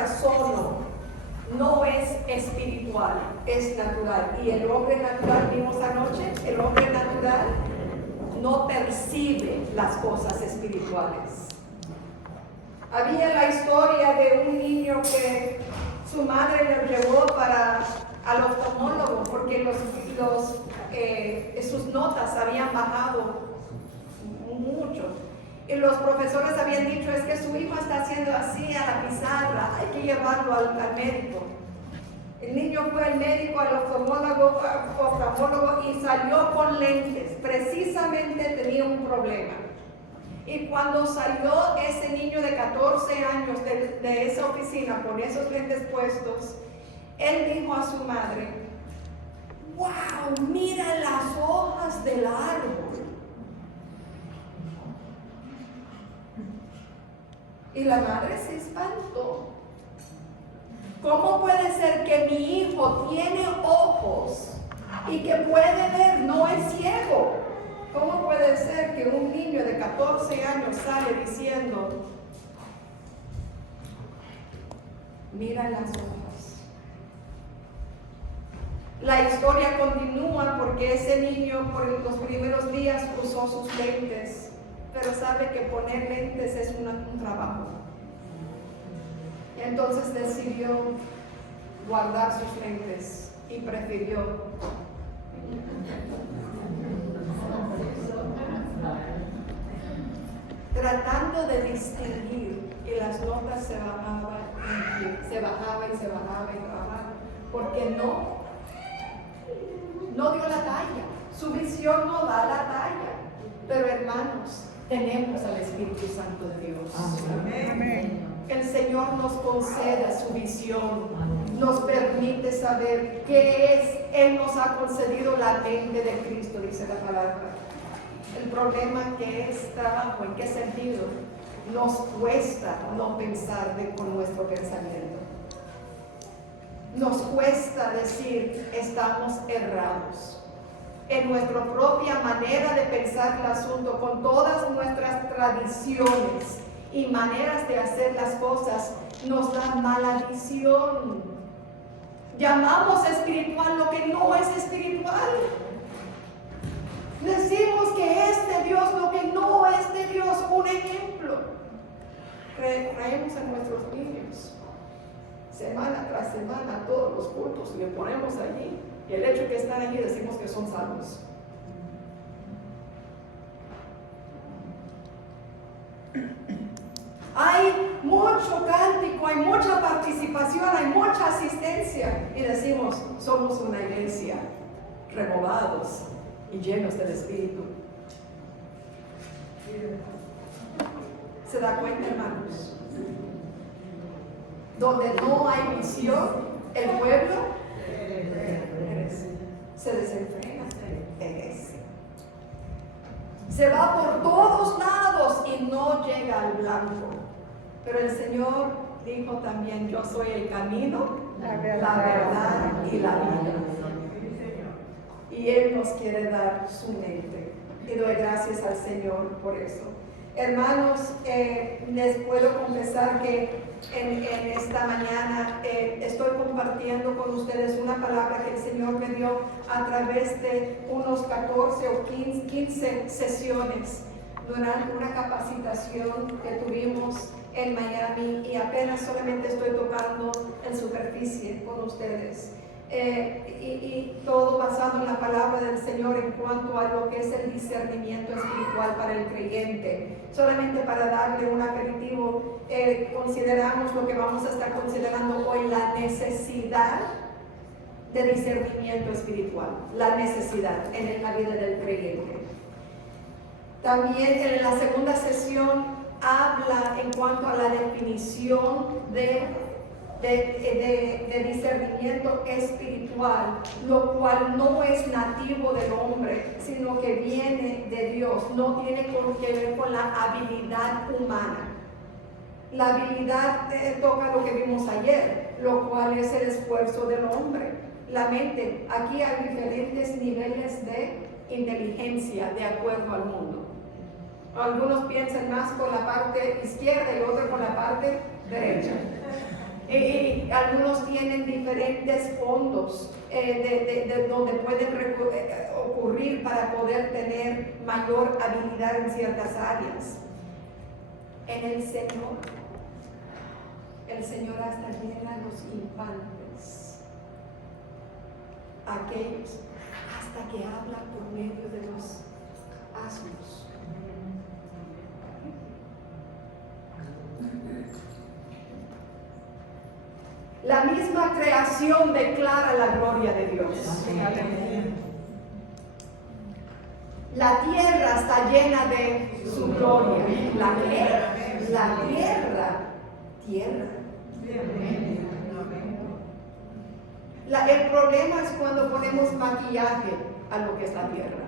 razono no es espiritual, es natural. Y el hombre natural, vimos anoche, el hombre natural no percibe las cosas espirituales. Había la historia de un niño que su madre le llevó al oftalmólogo porque sus notas habían bajado mucho. Y los profesores habían dicho, es que su hijo está haciendo así a la pizarra, hay que llevarlo al médico. El niño fue al médico, al oftalmólogo y salió con lentes. Precisamente tenía un problema. Y cuando salió ese niño de 14 años de esa oficina con esos lentes puestos, él dijo a su madre, ¡wow! Mira las hojas del árbol. Y la madre se espantó. ¿Cómo puede ser que mi hijo tiene ojos y que puede ver, no es ciego? ¿Cómo puede ser que un niño de 14 años sale diciendo, mira las hojas? La historia continúa porque ese niño por los primeros días usó sus lentes, pero sabe que poner lentes es un trabajo. Entonces decidió guardar sus lentes y prefirió tratando de distinguir, y las notas se bajaban y se bajaban, porque no dio la talla, su visión no da la talla. Pero hermanos, tenemos al Espíritu Santo de Dios. Amén. El Señor nos concede su visión, nos permite saber qué es. Él nos ha concedido la mente de Cristo, dice la palabra. El problema que es trabajo, ¿en qué sentido? Nos cuesta no pensar con nuestro pensamiento. Nos cuesta decir, estamos errados. En nuestra propia manera de pensar el asunto, con todas nuestras tradiciones y maneras de hacer las cosas, nos da mala visión. Llamamos espiritual lo que no es espiritual. Decimos que es de Dios lo que no es de Dios. Un ejemplo, traemos a nuestros niños semana tras semana todos los cultos y le ponemos allí, y el hecho de que están allí decimos que son salvos. Hay mucho cántico, hay mucha participación, hay mucha asistencia y decimos, somos una iglesia renovados y llenos del Espíritu. ¿Se da cuenta, hermanos? Donde no hay visión, el pueblo se desenfrena, se va por todos lados y no llega al blanco. Pero el Señor dijo también, yo soy el camino, la verdad y la vida. Y Él nos quiere dar su mente. Y doy gracias al Señor por eso. Hermanos, les puedo confesar que en esta mañana estoy compartiendo con ustedes una palabra que el Señor me dio a través de unos 14 o 15 sesiones durante una capacitación que tuvimos en Miami, y apenas solamente estoy tocando en superficie con ustedes. Y todo basado en la palabra del Señor en cuanto a lo que es el discernimiento espiritual para el creyente. Solamente para darle un aperitivo, consideramos lo que vamos a estar considerando hoy, la necesidad de discernimiento espiritual, la necesidad en la vida del creyente. También en la segunda sesión habla en cuanto a la definición de discernimiento espiritual, lo cual no es nativo del hombre, sino que viene de Dios. No tiene que ver con la habilidad humana. La habilidad toca lo que vimos ayer, lo cual es el esfuerzo del hombre. La mente, aquí hay diferentes niveles de inteligencia de acuerdo al mundo. Algunos piensan más con la parte izquierda y otros con la parte derecha. Y Algunos tienen diferentes fondos de donde pueden ocurrir para poder tener mayor habilidad en ciertas áreas. En el Señor hasta llena a los infantes, aquellos hasta que hablan por medio de los asnos. La misma creación declara la gloria de Dios. La tierra está llena de su gloria. La tierra. El problema es cuando ponemos maquillaje a lo que es la tierra.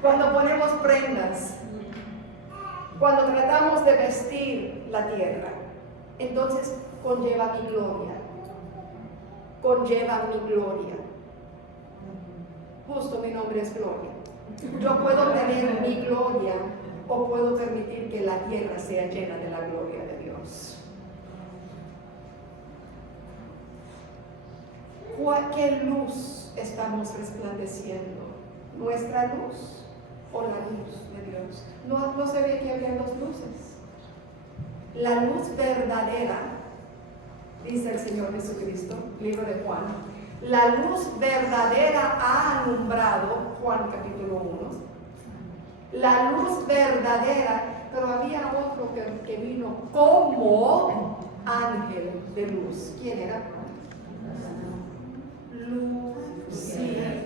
Cuando ponemos prendas. Cuando tratamos de vestir la tierra. Entonces conlleva mi gloria. Justo mi nombre es Gloria. Yo puedo tener mi gloria o puedo permitir que la tierra sea llena de la gloria de Dios. ¿Qué luz estamos resplandeciendo? ¿Nuestra luz o la luz de Dios? No se ve que había dos luces. La luz verdadera, dice el Señor Jesucristo, libro de Juan, la luz verdadera ha alumbrado, Juan capítulo 1, la luz verdadera, pero había otro que vino como ángel de luz. ¿Quién era? Lucifer.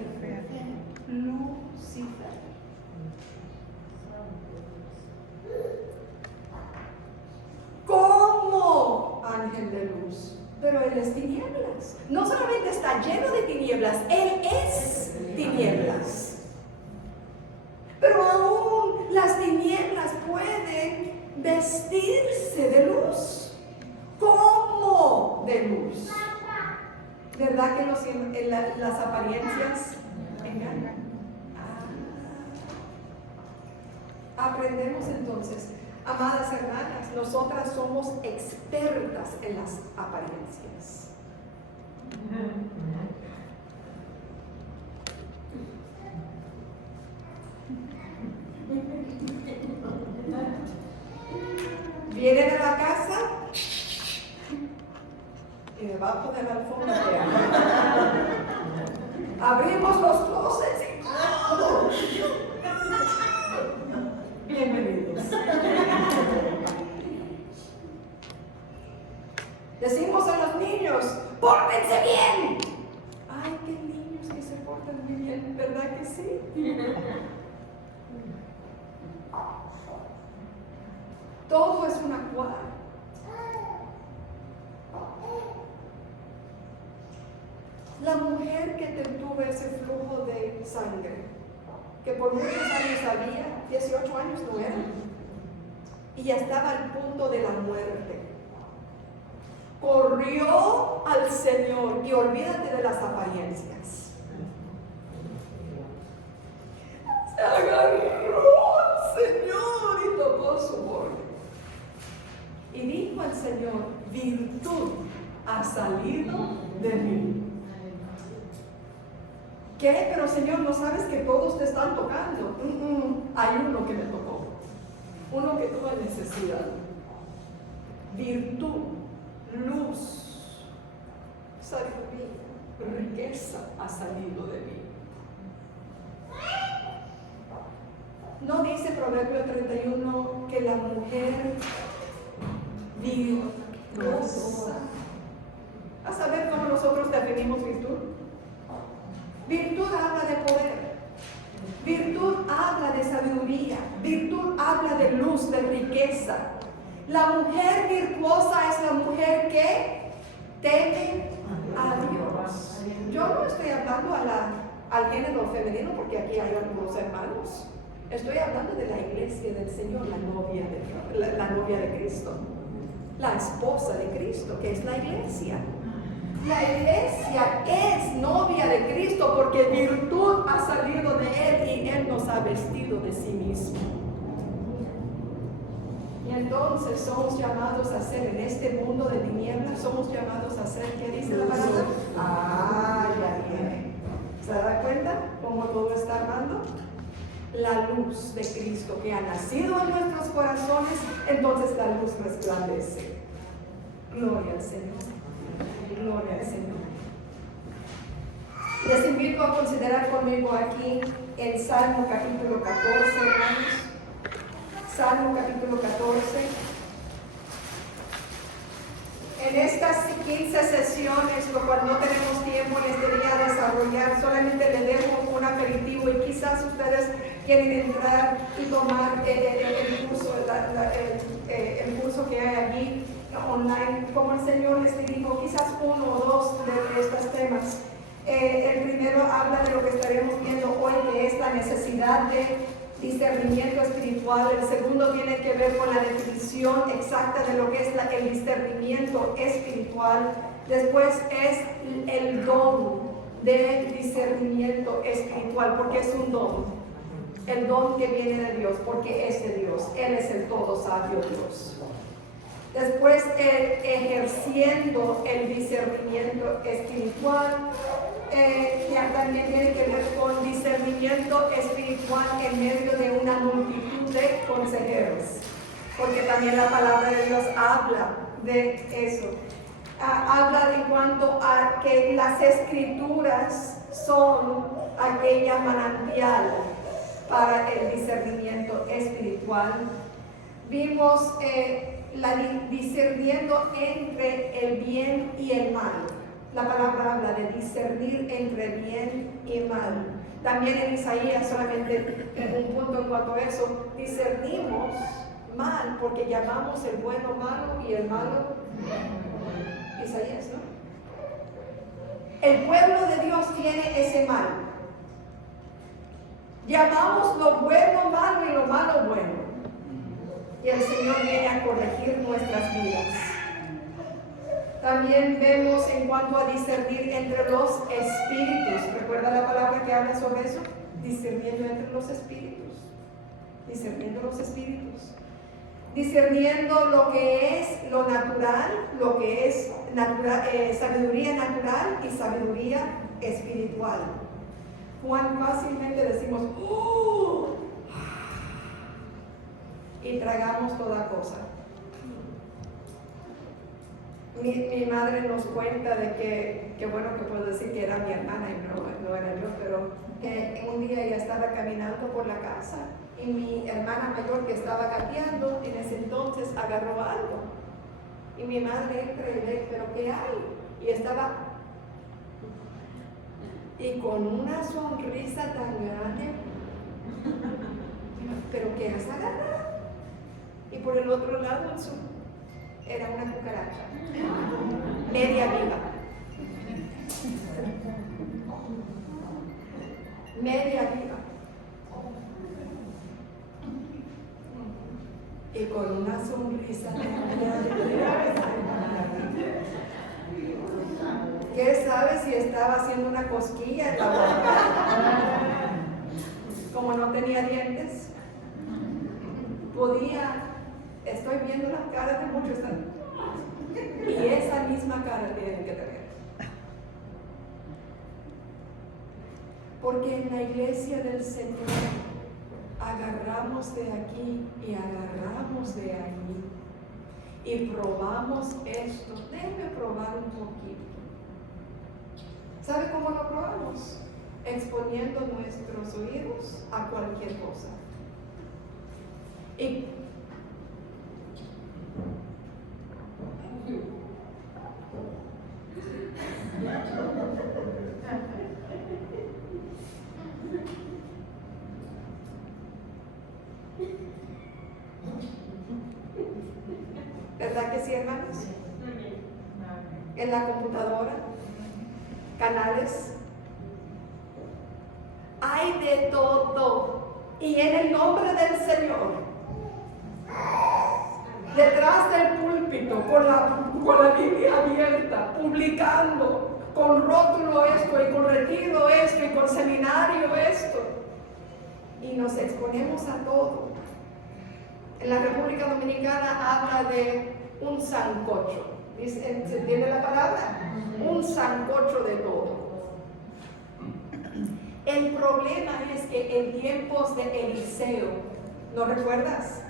Como ángel de luz, pero él es tinieblas. No solamente está lleno de tinieblas, él es tinieblas. Pero aún las tinieblas pueden vestirse de luz. ¿Cómo de luz? ¿Verdad que las apariencias engañan? Aprendemos entonces. Amadas hermanas, nosotras somos expertas en las apariencias. Viene de la casa y debajo de la alfombra abrimos los closets y ¡oh! Bienvenidos. Decimos a los niños, ¡pórtense bien! Ay, qué niños que se portan muy bien, ¿verdad que sí? Todo es un actuar. La mujer que tuvo ese flujo de sangre, que por muchos años había, 18 años no era, y ya estaba al punto de la muerte, corrió al Señor, y olvídate de las apariencias, se agarró al Señor y tocó su borde y dijo al Señor, virtud ha salido de mí. ¿Qué? Pero Señor, ¿no sabes que todos te están tocando? Hay uno que me tocó, uno que tuvo necesidad. Virtud, luz, sabiduría, riqueza ha salido de mí. ¿No dice Proverbio 31 que la mujer virtuosa? ¿A saber cómo nosotros definimos virtud? Virtud habla de poder, virtud habla de sabiduría, virtud habla de luz, de riqueza. La mujer virtuosa es la mujer que teme a Dios. Yo no estoy hablando al género femenino porque aquí hay algunos hermanos. Estoy hablando de la iglesia del Señor, la novia de Cristo, la esposa de Cristo, que es la iglesia. La iglesia es novia de Cristo porque virtud ha salido de Él y Él nos ha vestido de sí mismo. Entonces somos llamados a ser en este mundo de tinieblas, somos llamados a ser, ¿qué dice la palabra? Ya viene. ¿Se da cuenta cómo todo está armando? La luz de Cristo que ha nacido en nuestros corazones, entonces la luz resplandece. Gloria al Señor. Gloria al Señor. Les invito a considerar conmigo aquí el Salmo capítulo 14, hermanos. Salmo capítulo 14. En estas 15 sesiones, lo cual no tenemos tiempo en este día a desarrollar, solamente le dejo un aperitivo y quizás ustedes quieren entrar y tomar el curso que hay allí online, como el Señor les dijo, quizás uno o dos de estos temas. El primero habla de lo que estaremos viendo hoy, que es la necesidad de discernimiento espiritual. El segundo tiene que ver con la definición exacta de lo que es el discernimiento espiritual. Después es el don del discernimiento espiritual, porque es un don. El don que viene de Dios, porque es de Dios. Él es el todo sabio Dios. Después ejerciendo el discernimiento espiritual, que también tiene que ver con discernimiento espiritual en medio de una multitud de consejeros, porque también la palabra de Dios habla de eso. Habla de cuanto a que las escrituras son aquella manantial para el discernimiento espiritual. Vimos discerniendo entre el bien y el mal. La palabra habla de discernir entre bien y mal. También en Isaías, solamente un punto en cuanto a eso, discernimos mal porque llamamos el bueno malo y el malo Isaías, ¿no? El pueblo de Dios tiene ese mal. Llamamos lo bueno malo y lo malo bueno. Y el Señor viene a corregir nuestras vidas. También vemos en cuanto a discernir entre los espíritus. ¿Recuerda la palabra que habla sobre eso? Discerniendo entre los espíritus. Discerniendo los espíritus. Discerniendo lo que es lo natural, lo que es sabiduría natural y sabiduría espiritual. Cuán fácilmente decimos, ¡oh! Y tragamos toda cosa. Mi madre nos cuenta de que bueno que puedo decir que era mi hermana y no era yo, pero un día ella estaba caminando por la casa y mi hermana mayor, que estaba gateando en ese entonces, agarró algo. Y mi madre entra y ve, ¿pero qué hay? Y estaba, y con una sonrisa tan grande, ¿pero qué has agarrado? Y por el otro lado era una cucaracha, media viva. Media viva. Y con una sonrisa. ¿Qué sabe si estaba haciendo una cosquilla en la boca? Como no tenía dientes, podía. Estoy viendo las caras de muchos, y esa misma cara tienen que tener. Porque en la iglesia del Señor agarramos de aquí y agarramos de allí y probamos esto. Déjeme probar un poquito. ¿Sabe cómo lo probamos? Exponiendo nuestros oídos a cualquier cosa. Y ¿verdad que sí, hermanos? En la computadora, canales, hay de todo. Y en el nombre del Señor, detrás del púlpito, con la Biblia abierta, publicando, con rótulo esto, y con retiro esto, y con seminario esto, y nos exponemos a todo. En la República Dominicana habla de un sancocho. ¿Se entiende la palabra? Un sancocho de todo. El problema es que en tiempos de Eliseo, ¿no recuerdas?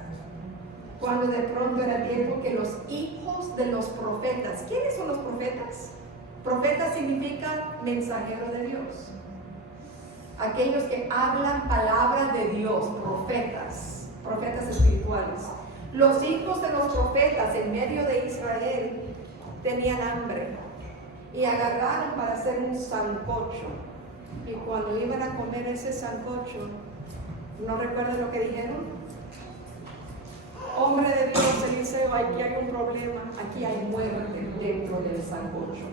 Cuando de pronto era tiempo que los hijos de los profetas, ¿quiénes son los profetas? Profeta significa mensajero de Dios. Aquellos que hablan palabra de Dios, profetas espirituales. Los hijos de los profetas en medio de Israel tenían hambre y agarraron para hacer un sancocho. Y cuando iban a comer ese sancocho, ¿no recuerdan lo que dijeron? Hombre de Dios, Eliseo, aquí hay un problema, aquí hay muerte dentro del sancocho.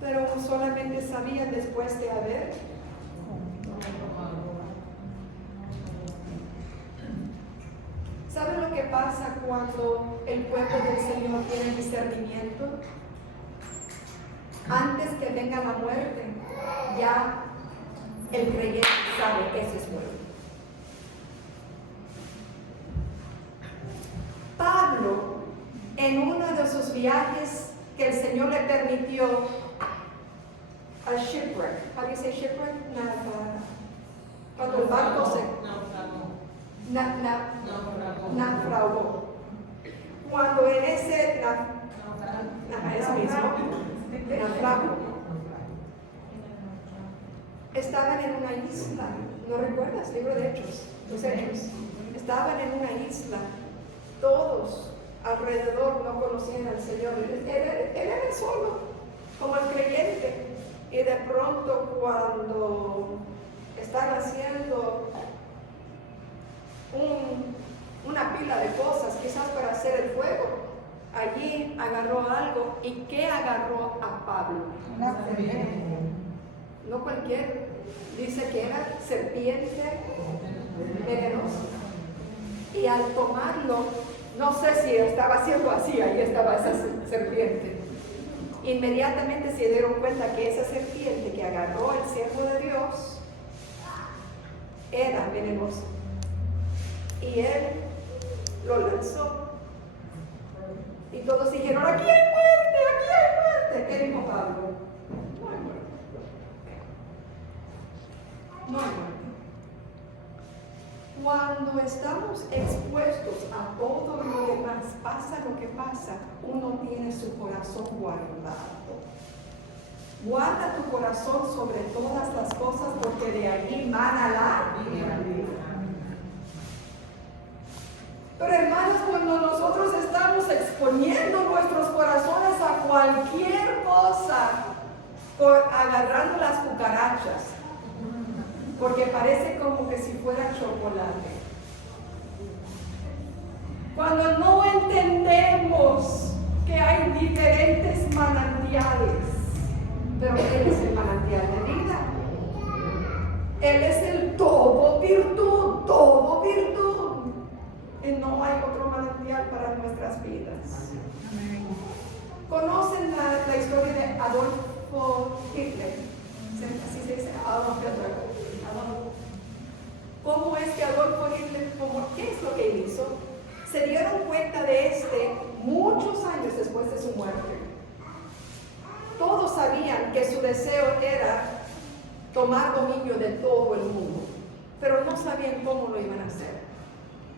Pero solamente sabían después de haber. ¿Saben lo que pasa cuando el pueblo del Señor tiene discernimiento? Antes que venga la muerte, ya el creyente sabe que ese es muerte. Pablo, en uno de sus viajes que el Señor le permitió, a shipwreck. How do you say shipwreck? Cuando el barco se naufragó. Cuando en ese naufrago estaban en una isla. ¿No recuerdas? Libro de Hechos, los Hechos. Estaban en una isla. Todos alrededor no conocían al Señor. Él era solo, como el creyente. Y de pronto, cuando están haciendo una pila de cosas, quizás para hacer el fuego, allí agarró algo. ¿Y qué agarró a Pablo? Una serpiente. No cualquier. Dice que era serpiente venenosa. Y al tomarlo, no sé si estaba haciendo así, ahí estaba esa serpiente. Inmediatamente se dieron cuenta que esa serpiente que agarró el siervo de Dios era venenosa. Y él lo lanzó. Y todos dijeron, aquí hay muerte, aquí hay muerte. ¿Qué dijo Pablo? No hay muerte. No hay muerte. Cuando estamos expuestos a todo lo demás, pasa lo que pasa, uno tiene su corazón guardado. Guarda tu corazón sobre todas las cosas, porque de allí mana la vida. Pero hermanos, cuando nosotros estamos exponiendo nuestros corazones a cualquier cosa, agarrando las cucarachas, porque parece como que si fuera chocolate. Cuando no entendemos que hay diferentes manantiales, pero Él es el manantial de vida. Él es el todo virtud, todo virtud. Y no hay otro manantial para nuestras vidas. ¿Conocen la historia de Adolfo Hitler? Así se dice, Adolfo Hitler. ¿Cómo es que Adolfo Hitler, qué es lo que él hizo? Se dieron cuenta de muchos años después de su muerte. Todos sabían que su deseo era tomar dominio de todo el mundo, pero no sabían cómo lo iban a hacer.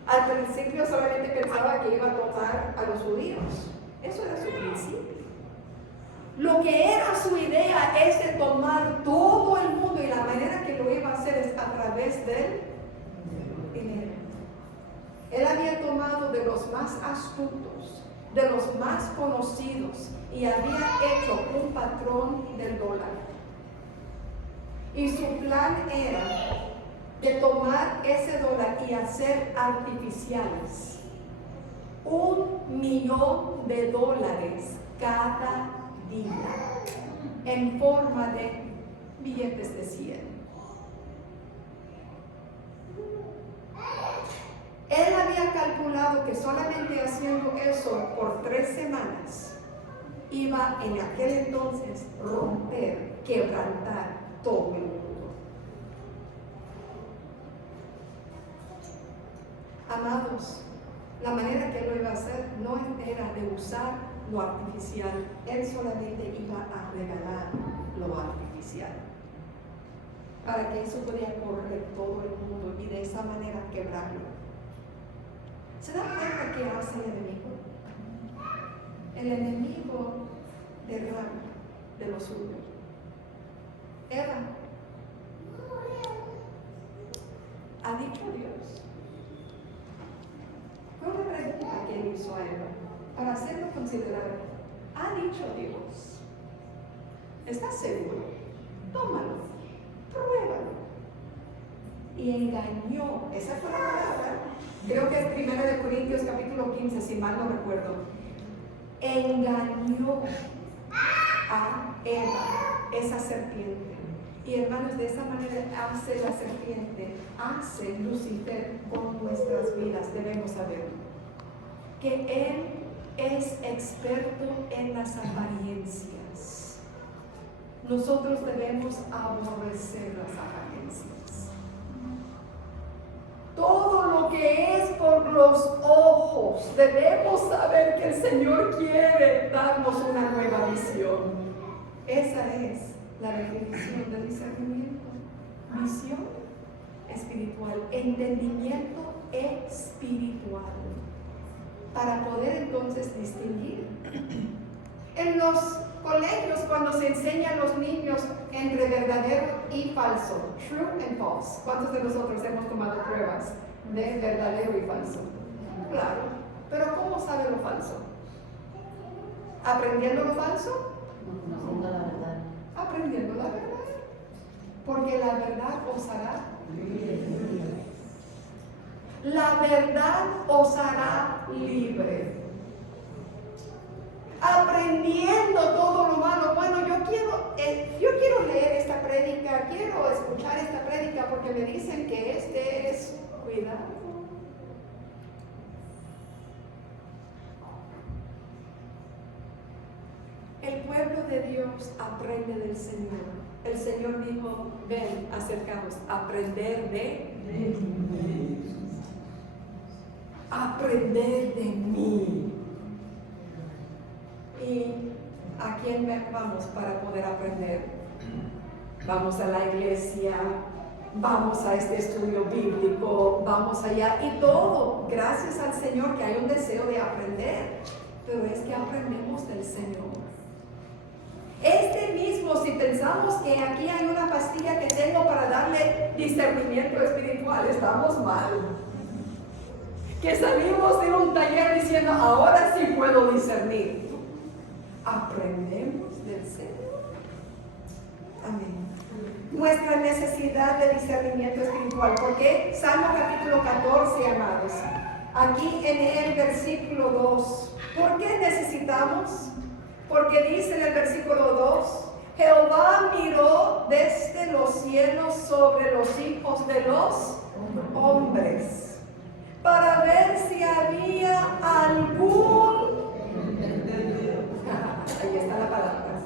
Al principio solamente pensaba que iba a tomar a los judíos. Eso era su principio. Lo que era su idea es de tomar todo el mundo, y la manera que lo iba a hacer es a través del dinero. Él había tomado de los más astutos, de los más conocidos, y había hecho un patrón del dólar. Y su plan era de tomar ese dólar y hacer artificiales $1.000.000 cada día en forma de billetes de 100. Él había calculado que solamente haciendo eso por 3 semanas iba en aquel entonces romper, quebrantar todo el mundo. amados, la manera que él lo iba a hacer no era de usar lo artificial. Él solamente iba a regalar lo artificial, para que eso pudiera correr todo el mundo y de esa manera quebrarlo. ¿Se da cuenta qué hace el enemigo? El enemigo derrama de lo suyo. Eva ha dicho Dios. Fue una pregunta que él hizo a Eva para hacerlo considerar. Ha dicho Dios. ¿Estás seguro? Tómalo, pruébalo. Y engañó, esa fue la palabra, creo que es 1 Corintios capítulo 15, si mal no recuerdo. Engañó a Eva, esa serpiente. Y hermanos, de esa manera hace la serpiente, hace Lucifer con nuestras vidas. Debemos saber que él es experto en las apariencias. Nosotros debemos aborrecer las apariencias. Todo lo que es por los ojos, debemos saber que el Señor quiere darnos una nueva visión. Esa es la definición de discernimiento. Visión espiritual, entendimiento espiritual, para poder entonces distinguir. En los colegios, cuando se enseña a los niños entre verdadero y falso, true and false, ¿cuántos de nosotros hemos tomado pruebas de verdadero y falso? Claro, pero ¿cómo sabe lo falso? ¿Aprendiendo lo falso? Aprendiendo la verdad, porque la verdad os hará libre. La verdad os hará libre. Aprendiendo todo lo malo. Bueno, yo quiero leer esta prédica, quiero escuchar esta prédica porque me dicen que este es cuidado. El pueblo de Dios aprende del Señor. El Señor dijo, ven, acercaos, aprender de mí. Aprender de mí. ¿Y a quién vamos para poder aprender? Vamos a la iglesia, vamos a este estudio bíblico, vamos allá y todo, gracias al Señor que hay un deseo de aprender, pero es que aprendemos del Señor. Si pensamos que aquí hay una pastilla que tengo para darle discernimiento espiritual, estamos mal. Que salimos de un taller diciendo, ahora sí puedo discernir. Aprendemos del Señor. Amén. Nuestra necesidad de discernimiento espiritual. Porque Salmo capítulo 14, amados. Aquí en el versículo 2. ¿Por qué necesitamos? Porque dice en el versículo 2, Jehová miró desde los cielos sobre los hijos de los hombres, para ver si había algún, ahí está la palabra,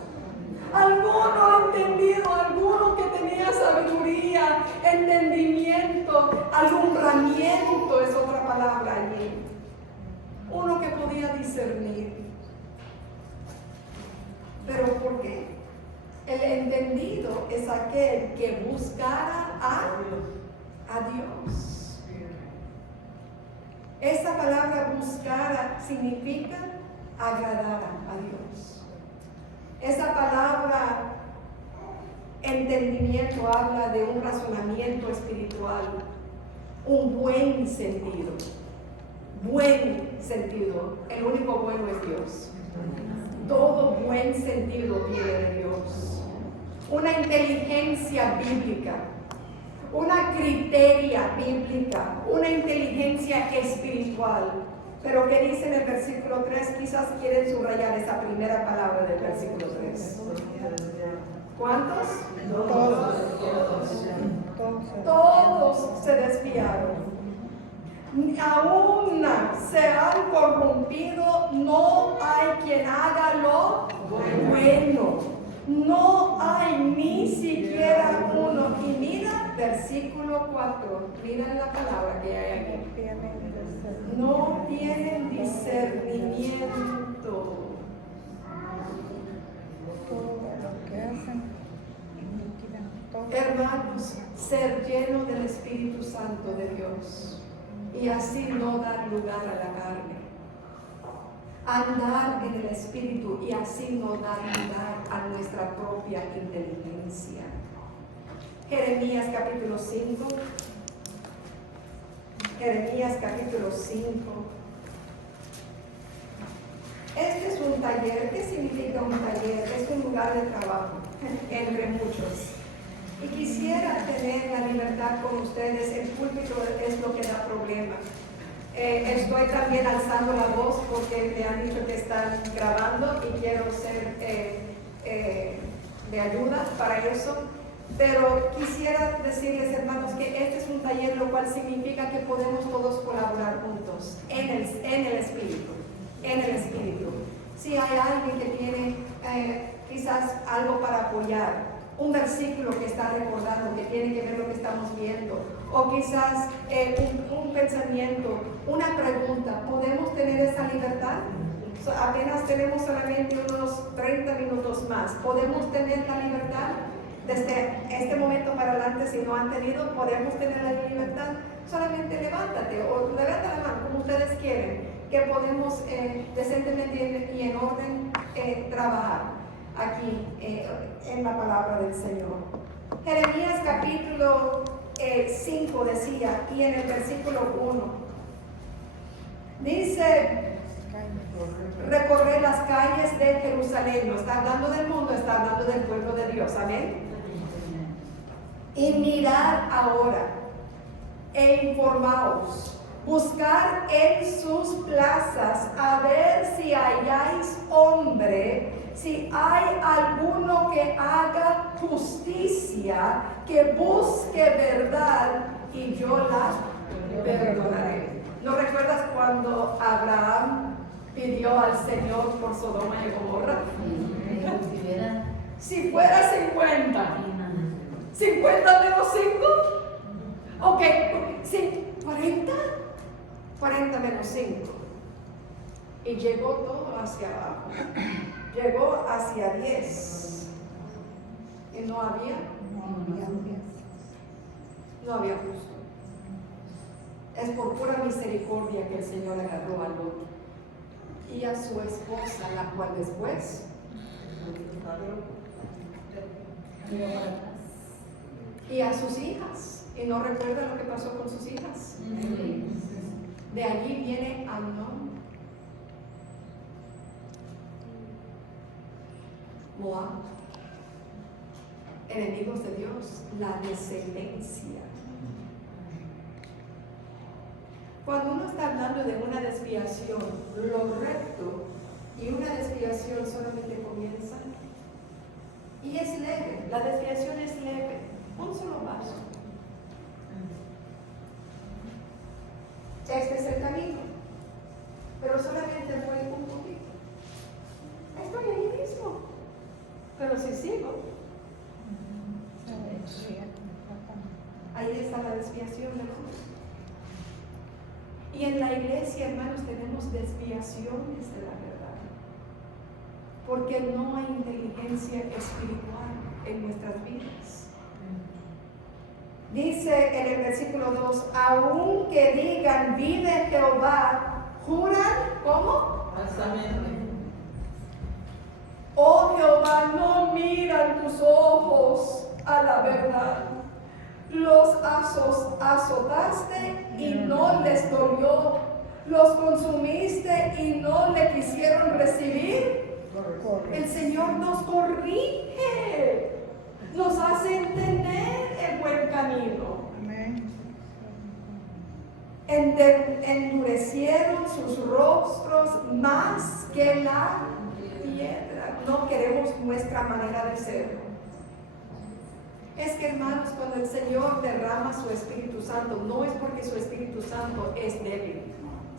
alguno entendido, alguno que tenía sabiduría, entendimiento, alumbramiento es otra palabra allí, uno que podía discernir. ¿Pero por qué? El entendido es aquel que buscara a Dios. Esa palabra buscar significa agradar a Dios. Esa palabra entendimiento habla de un razonamiento espiritual, un buen sentido. Buen sentido. El único bueno es Dios. Todo buen sentido viene de Dios. Una inteligencia bíblica, una criteria bíblica, una inteligencia espiritual. Pero ¿qué dice en el versículo 3? Quizás quieren subrayar esa primera palabra del versículo 3. ¿Cuántos? Todos se desviaron. Aún se han corrompido, no hay quien haga lo bueno. No hay ni siquiera uno. Y mira versículo 4. Miren la palabra que hay aquí. No tienen discernimiento. Hermanos, ser lleno del Espíritu Santo de Dios y así no dar lugar a la carne. Andar en el Espíritu y así no dar lugar a nuestra propia inteligencia. Jeremías capítulo 5. Jeremías capítulo 5. Este es un taller. ¿Qué significa un taller? Es un lugar de trabajo entre muchos. Y quisiera tener la libertad con ustedes. El púlpito es lo que da problema. Estoy también alzando la voz porque me han dicho que están grabando y quiero ser de ayuda para eso. Pero quisiera decirles, hermanos, que este es un taller, lo cual significa que podemos todos colaborar juntos en el Espíritu. En el Espíritu. Si hay alguien que tiene quizás algo para apoyar, un versículo que está recordando, que tiene que ver lo que estamos viendo, o quizás un pensamiento, una pregunta, ¿podemos tener esa libertad? Apenas tenemos solamente unos 30 minutos más. ¿Podemos tener la libertad? Desde este momento para adelante, si no han tenido, podemos tener la libertad. Solamente levántate o levanta la mano, como ustedes quieren, que podemos decentemente y en orden trabajar aquí en la palabra del Señor. Jeremías capítulo 5 decía, y en el versículo 1, dice: recorrer las calles de Jerusalén. No está hablando del mundo, está hablando del pueblo de Dios. Amén. Y mirad ahora e informaos, buscar en sus plazas a ver si halláis hombre, si hay alguno que haga justicia, que busque verdad, y yo la perdonaré. ¿No recuerdas cuando Abraham pidió al Señor por Sodoma y Gomorra? Si fuera 50. 50 menos 5. Ok, sí, 40. 40 menos 5. Y llegó todo hacia abajo. Llegó hacia 10. Y no había justo. Es por pura misericordia que el Señor agarró a Lot y a su esposa, la cual después y a sus hijas. Y no recuerda lo que pasó con sus hijas. De allí viene Amnón, Moab, enemigos de Dios, la descendencia. Cuando uno está hablando de una desviación, lo recto y una desviación solamente comienza y es leve. La desviación es leve, un solo paso. Este es el camino, pero solamente voy un poquito. Estoy ahí mismo, pero si sigo, ahí está la desviación, hermanos. Y en la iglesia, hermanos, tenemos desviaciones de la verdad, porque no hay inteligencia espiritual en nuestras vidas. Dice en el versículo 2, aunque digan vive Jehová, juran, ¿cómo? Falsamente. Oh Jehová, no miran tus ojos a la verdad. Los azotaste y no les dolió. Los consumiste y no le quisieron recibir. El Señor nos corrige, nos hace entender el buen camino. Endurecieron sus rostros más que la piedra. No queremos nuestra manera de ser. Es que, hermanos, cuando el Señor derrama su Espíritu Santo, no es porque su Espíritu Santo es débil.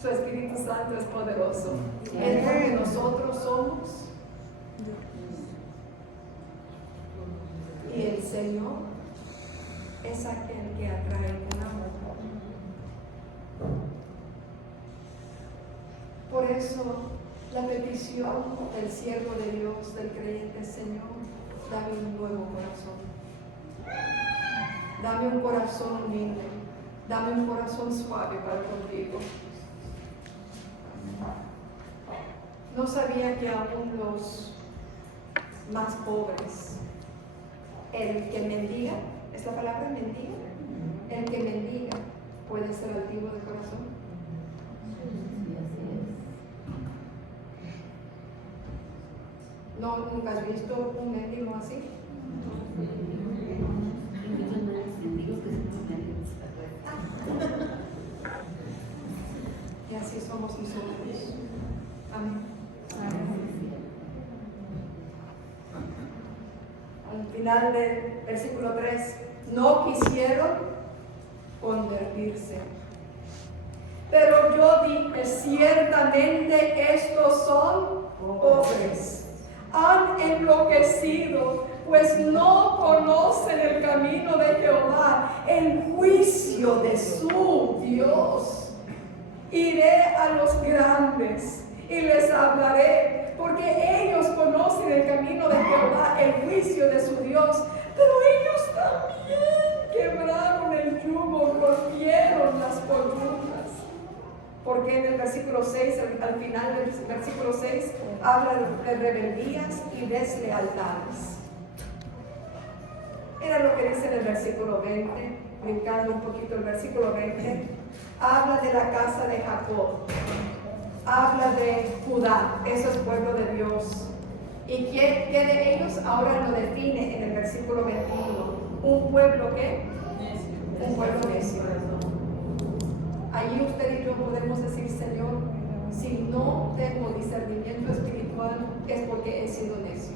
Su Espíritu Santo es poderoso. Es porque nosotros somos. Y el Señor es aquel que atrae con amor. Por eso, la petición del siervo de Dios, del creyente: Señor, dame un nuevo corazón. Dame un corazón humilde. Dame un corazón suave para contigo. No sabía que aún los más pobres, el que mendiga, ¿es la palabra mendiga? El que mendiga puede ser altivo de corazón. ¿No, nunca has visto un mendigo así? Y así somos nosotros. Amén. Al final del versículo 3, no quisieron convertirse. Pero yo dije: ciertamente estos son pobres, han enloquecido, pues no conocen el camino de Jehová, el juicio de su Dios. Iré a los grandes y les hablaré, porque ellos conocen el camino de Jehová, el juicio de su Dios. Pero ellos también quebraron el yugo, rompieron las columnas. Porque en el versículo 6, al final del versículo 6, habla de rebeldías y deslealtades. Era lo que dice en el versículo 20, brincando un poquito el versículo 20, habla de la casa de Jacob, habla de Judá, eso es pueblo de Dios. ¿Y qué de ellos? Ahora lo define en el versículo 21. ¿Un pueblo qué? Un pueblo necio. Allí usted y yo podemos decir: Señor, si no tengo discernimiento espiritual, es porque he sido necio.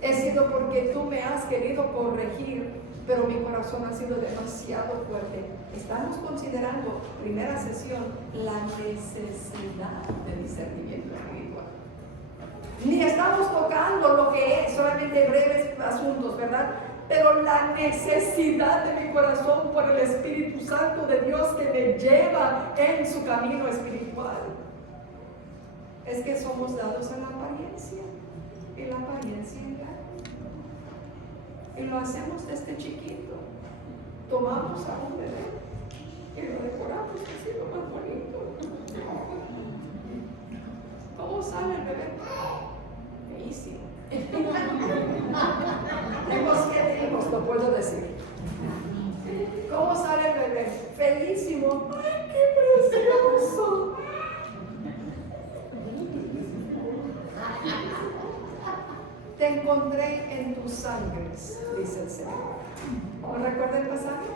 He sido porque tú me has querido corregir, pero mi corazón ha sido demasiado fuerte. Estamos considerando, primera sesión, la necesidad de discernimiento espiritual. Ni estamos tocando lo que es, solamente breves asuntos, ¿verdad? Pero la necesidad de mi corazón por el Espíritu Santo de Dios que me lleva en su camino espiritual. Es que somos dados a la apariencia, y la apariencia engaña. Y lo hacemos desde chiquito. Tomamos a un bebé y lo decoramos así lo más bonito. ¿Cómo sale el bebé? Feísimo. Tengo 7 hijos, lo puedo decir. ¿Cómo sale el bebé? Feísimo. ¡Ay, qué precioso! Te encontré en tus sangres, dice el Señor. ¿No recuerda el pasaje?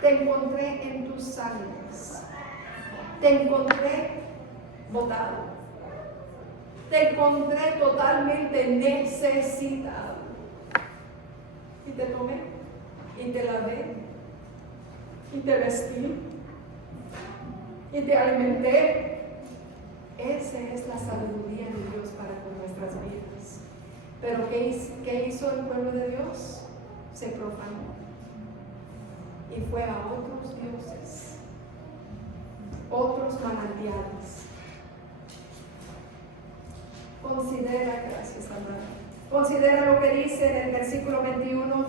Te encontré en tus sangres. Te encontré botado. Te encontré totalmente necesitado. Y te tomé, y te lavé, y te vestí, y te alimenté. Esa es la sabiduría de Dios para con nuestras vidas. Pero ¿qué hizo el pueblo de Dios? Se profanó y fue a otros dioses, otros manantiales. Considera, gracias amada, considera lo que dice en el versículo 21,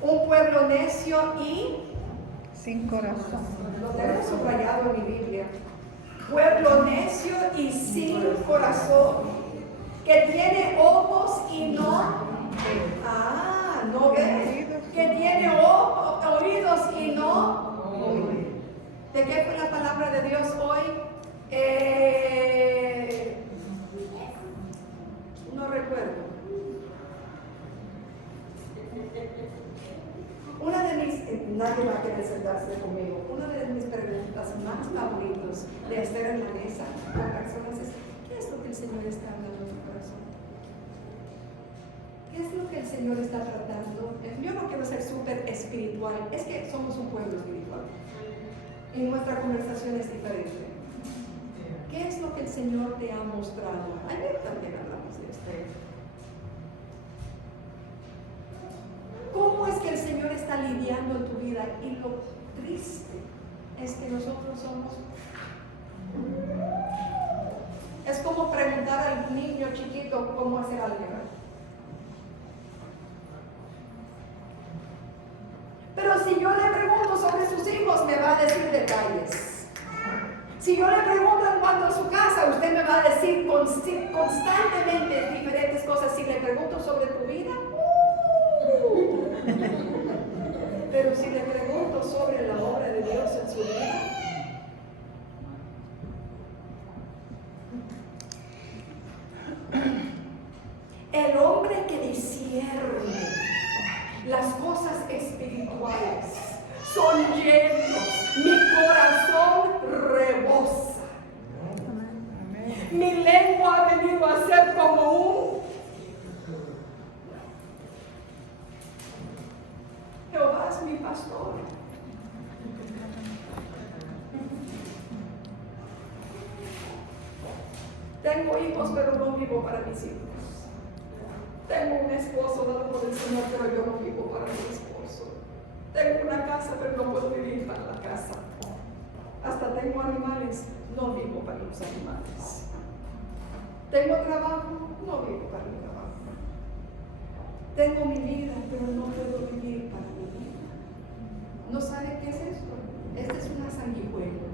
un pueblo necio y sin corazón. Lo tengo subrayado en mi Biblia. Pueblo necio y sin corazón, que tiene ojos y no ve, que tiene oídos y no oye. ¿De qué fue la palabra de Dios hoy? No recuerdo. Una de mis, nadie va a querer sentarse conmigo, una de mis preguntas más favoritas de estar en la mesa con personas es: ¿qué es lo que el Señor está hablando en tu corazón? ¿Qué es lo que el Señor está tratando? Yo no quiero ser súper espiritual, es que somos un pueblo espiritual y nuestra conversación es diferente. ¿Qué es lo que el Señor te ha mostrado? Ayer también hablamos de esto. lidiando en tu vida. Y lo triste es que nosotros somos... Es como preguntar al niño chiquito cómo hacer álgebra. Pero si yo le pregunto sobre sus hijos, me va a decir detalles. Si yo le pregunto en cuanto a su casa, usted me va a decir constantemente diferentes cosas. Si le pregunto sobre tu vida, pero si le pregunto sobre la obra de Dios en su vida, el hombre que discierne las cosas espirituales son llenos, mi corazón rebosa. Mi lengua ha venido a ser como un... Jehová es mi pastor. Tengo hijos, pero no vivo para mis hijos. Tengo un esposo dado por el Señor, pero yo no vivo para mi esposo. Tengo una casa, pero no puedo vivir para la casa. Hasta tengo animales, no vivo para los animales. Tengo trabajo, no vivo para mi trabajo. Tengo mi vida, pero no puedo vivir para mi vida. ¿No sabe qué es esto? Esta es una sanguijuela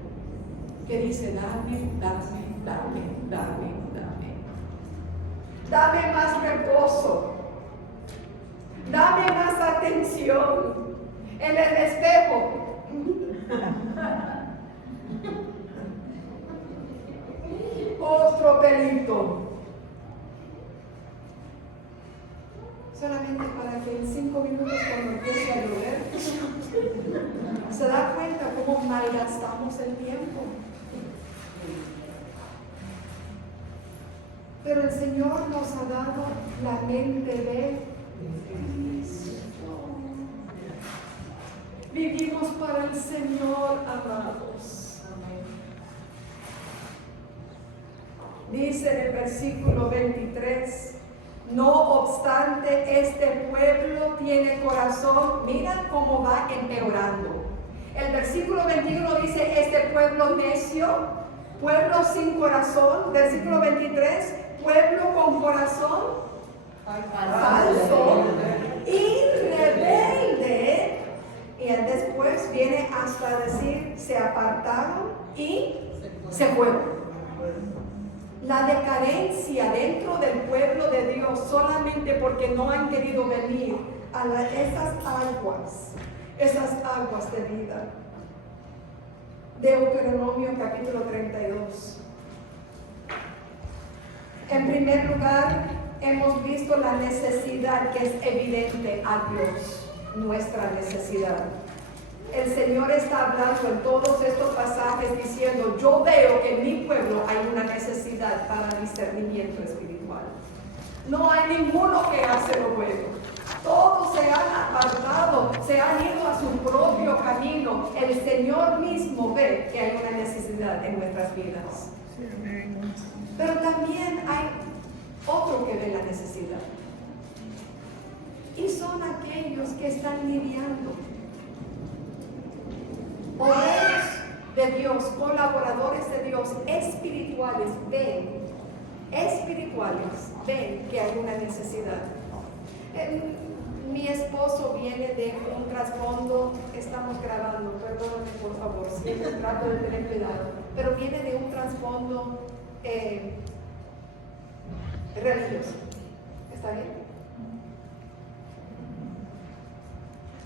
que dice: dame, dame, dame, dame, dame. Dame más reposo. Dame más atención. En el espejo. Otro pelito. Solamente para que en 5 minutos, cuando empiece a llover, se da cuenta cómo malgastamos el tiempo. Pero el Señor nos ha dado la mente de Cristo. Vivimos para el Señor, amados. Dice en el versículo 23: no obstante, este pueblo tiene corazón. Mira cómo va empeorando. El versículo 21 dice: este pueblo necio, pueblo sin corazón. Versículo 23: pueblo con corazón falso y rebelde. Y después viene hasta decir: se apartaron y se fueron. La decadencia dentro del pueblo de Dios solamente porque no han querido venir a esas aguas de vida. Deuteronomio capítulo 32. En primer lugar, hemos visto la necesidad que es evidente a Dios, nuestra necesidad. El Señor está hablando en todos estos pasajes diciendo: yo veo que en mi pueblo hay una necesidad para discernimiento espiritual. No hay ninguno que hace lo bueno. Todos se han apartado, se han ido a su propio camino. El Señor mismo ve que hay una necesidad en nuestras vidas. Pero también hay otro que ve la necesidad. Y son aquellos que están lidiando. Obreros de Dios, colaboradores de Dios, espirituales, ven que hay una necesidad. Mi esposo viene de un trasfondo, estamos grabando, perdóname por favor, siempre trato de tener cuidado, pero viene de un trasfondo religioso. ¿Está bien?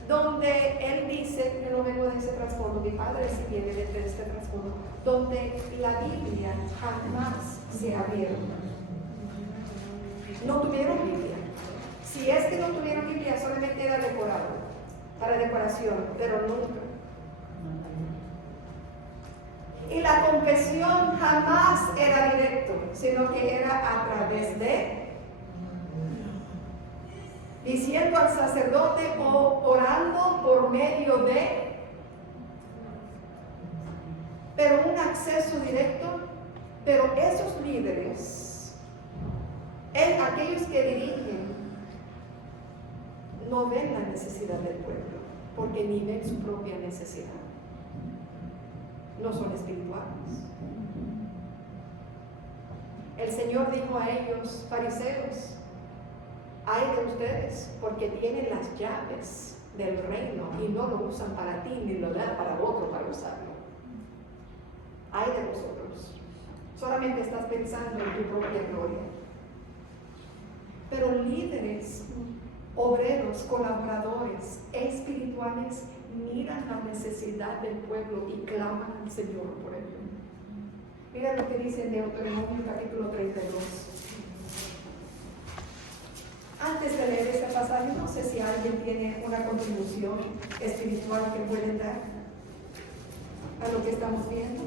Donde él dice, yo no vengo de ese trasfondo, mi padre sí viene de este trasfondo, donde la Biblia jamás se abrió. No tuvieron Biblia. Si es que no tuvieron Biblia, solamente era decorado, para decoración, pero nunca. Y la confesión jamás era directo, sino que era a través de diciendo al sacerdote o orando por medio de, pero un acceso directo. Pero esos líderes, aquellos que dirigen, no ven la necesidad del pueblo, porque ni ven su propia necesidad. No son espirituales. El Señor dijo a ellos, fariseos, ay de ustedes, porque tienen las llaves del reino y no lo usan para ti ni lo dan para otro para usarlo. Ay de vosotros, solamente estás pensando en tu propia gloria. Pero líderes, obreros, colaboradores espirituales miran la necesidad del pueblo y claman al Señor por ello. Mira lo que dice en Deuteronomio capítulo 32. Antes de leer este pasaje, no sé si alguien tiene una contribución espiritual que puede dar a lo que estamos viendo.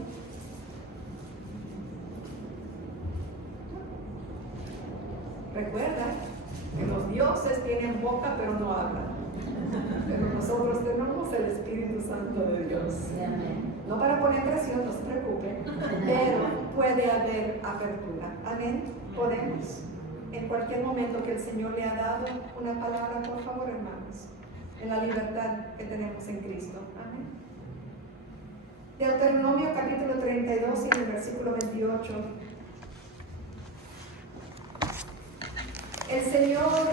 Recuerda que los dioses tienen boca pero no hablan. Pero nosotros tenemos el Espíritu Santo de Dios. No para poner presión, no se preocupe, pero puede haber apertura. Amén. Podemos. En cualquier momento que el Señor le ha dado una palabra, por favor, hermanos, en la libertad que tenemos en Cristo. Amén. Deuteronomio capítulo 32 y el versículo 28. El Señor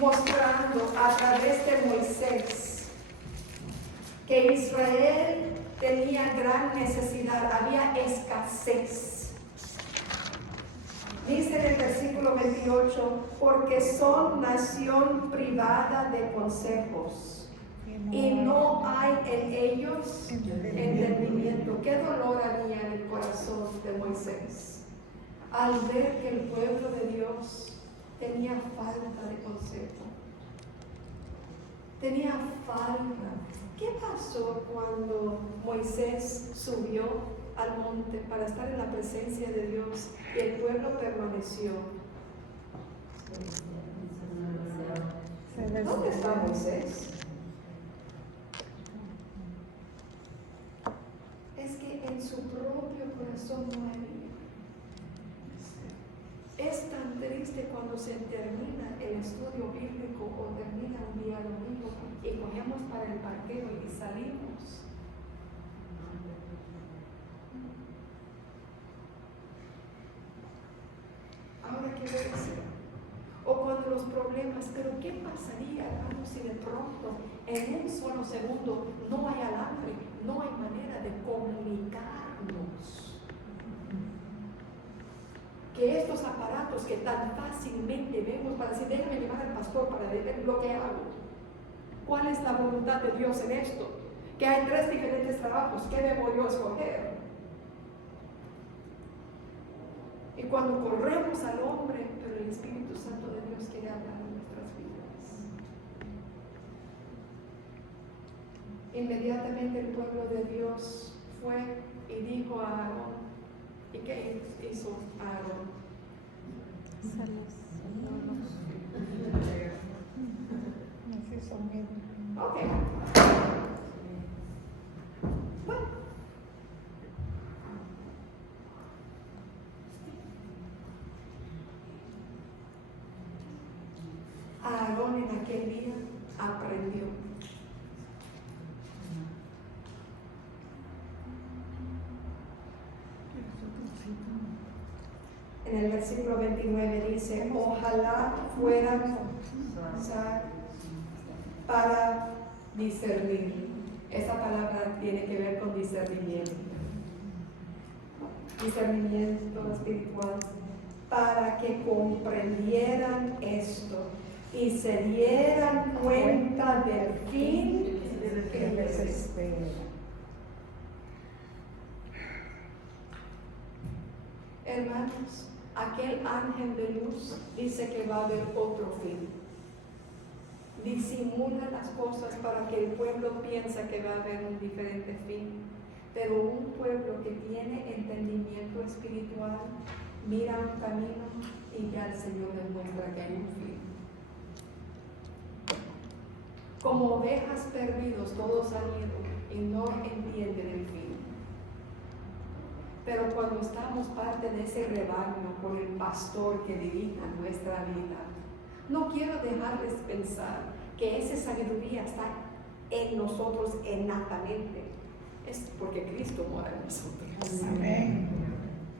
mostrando a través de Moisés que Israel tenía gran necesidad, había escasez. Dice en el versículo 28, porque son nación privada de consejos y no hay en ellos entendimiento. Qué dolor había en el corazón de Moisés al ver que el pueblo de Dios tenía falta de consejo. Tenía falta. ¿Qué pasó cuando Moisés subió al monte para estar en la presencia de Dios y el pueblo permaneció? ¿Dónde está Moisés? Es que en su propio corazón no había. Es tan triste cuando se termina el estudio bíblico o termina un día domingo y cogemos para el parqueo y salimos. Ahora quiero decir, o cuando los problemas, pero ¿qué pasaría, hermanos, si de pronto en un solo segundo no hay alambre, no hay manera de comunicarnos? Que estos aparatos que tan fácilmente vemos para decir, déjame llevar al pastor para ver lo que hago. ¿Cuál es la voluntad de Dios en esto? Que hay 3 diferentes trabajos, ¿qué debo yo escoger? Y cuando corremos al hombre, pero el Espíritu Santo de Dios quiere hablar en nuestras vidas. Inmediatamente el pueblo de Dios fue y dijo a Aarón, ¿y qué hizo Aarón? Ok. Bueno. Aarón en aquel día aprendió. En el versículo 29 dice, ojalá fueran para discernir. Esa palabra tiene que ver con discernimiento. Discernimiento espiritual. Para que comprendieran esto y se dieran cuenta del fin que les espera. Hermanos, aquel ángel de luz dice que va a haber otro fin. Disimula las cosas para que el pueblo piensa que va a haber un diferente fin. Pero un pueblo que tiene entendimiento espiritual mira un camino y ya el Señor les muestra que hay un fin. Como ovejas perdidos, todos han ido y no entienden el fin. Pero cuando estamos parte de ese rebaño con el pastor que dirija nuestra vida, no quiero dejarles pensar que esa sabiduría está en nosotros innatamente, es porque Cristo mora en nosotros. Amén.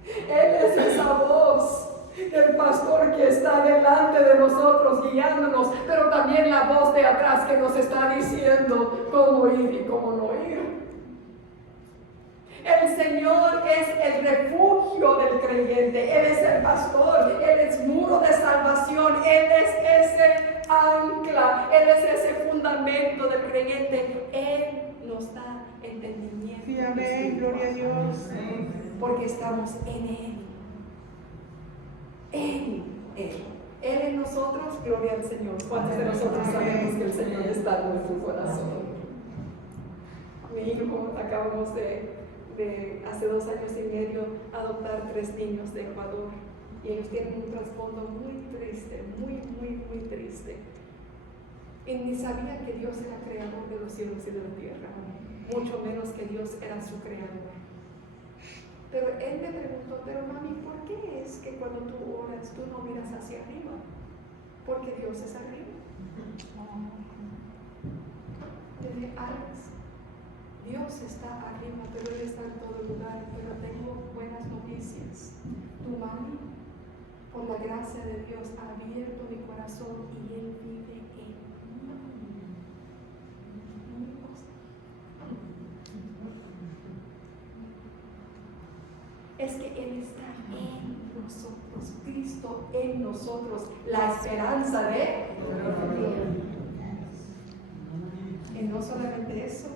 Él es esa voz del pastor que está delante de nosotros guiándonos, pero también la voz de atrás que nos está diciendo cómo ir y cómo no ir. El Señor es el refugio del creyente, Él es el pastor, Él es muro de salvación, Él es ese ancla, Él es ese fundamento del creyente. Él nos da entendimiento. Sí, amén, gloria a Dios. Porque estamos en Él. Él en nosotros, gloria al Señor. ¿Cuántos de nosotros sabemos que el Señor está en nuestro corazón? Mi hijo, acabamos de hace 2 años y medio adoptar 3 niños de Ecuador, y ellos tienen un trasfondo muy triste, muy triste, y ni sabían que Dios era creador de los cielos y de la tierra, mucho menos que Dios era su creador. Pero él me preguntó, pero mami, ¿por qué es que cuando tú oras tú no miras hacia arriba? Porque Dios es arriba. Yo dije, Alex, Dios está arriba, pero Él está en todo lugar. Pero tengo buenas noticias. Tu mami, por la gracia de Dios, ha abierto mi corazón y Él vive en mí. Es que Él está en nosotros, Cristo en nosotros, la esperanza de Dios. Y no solamente eso,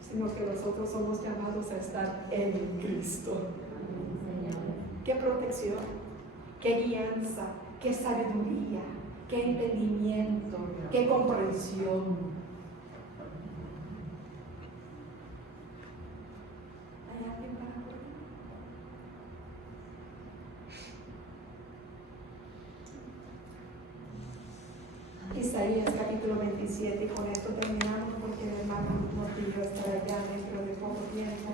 sino que nosotros somos llamados a estar en Cristo. Qué protección, qué guianza, qué sabiduría, qué entendimiento, qué comprensión. ¿Hay alguien para morir? Isaías capítulo 27, y con esto terminamos porque el hermano nos pidió estar allá dentro de poco tiempo.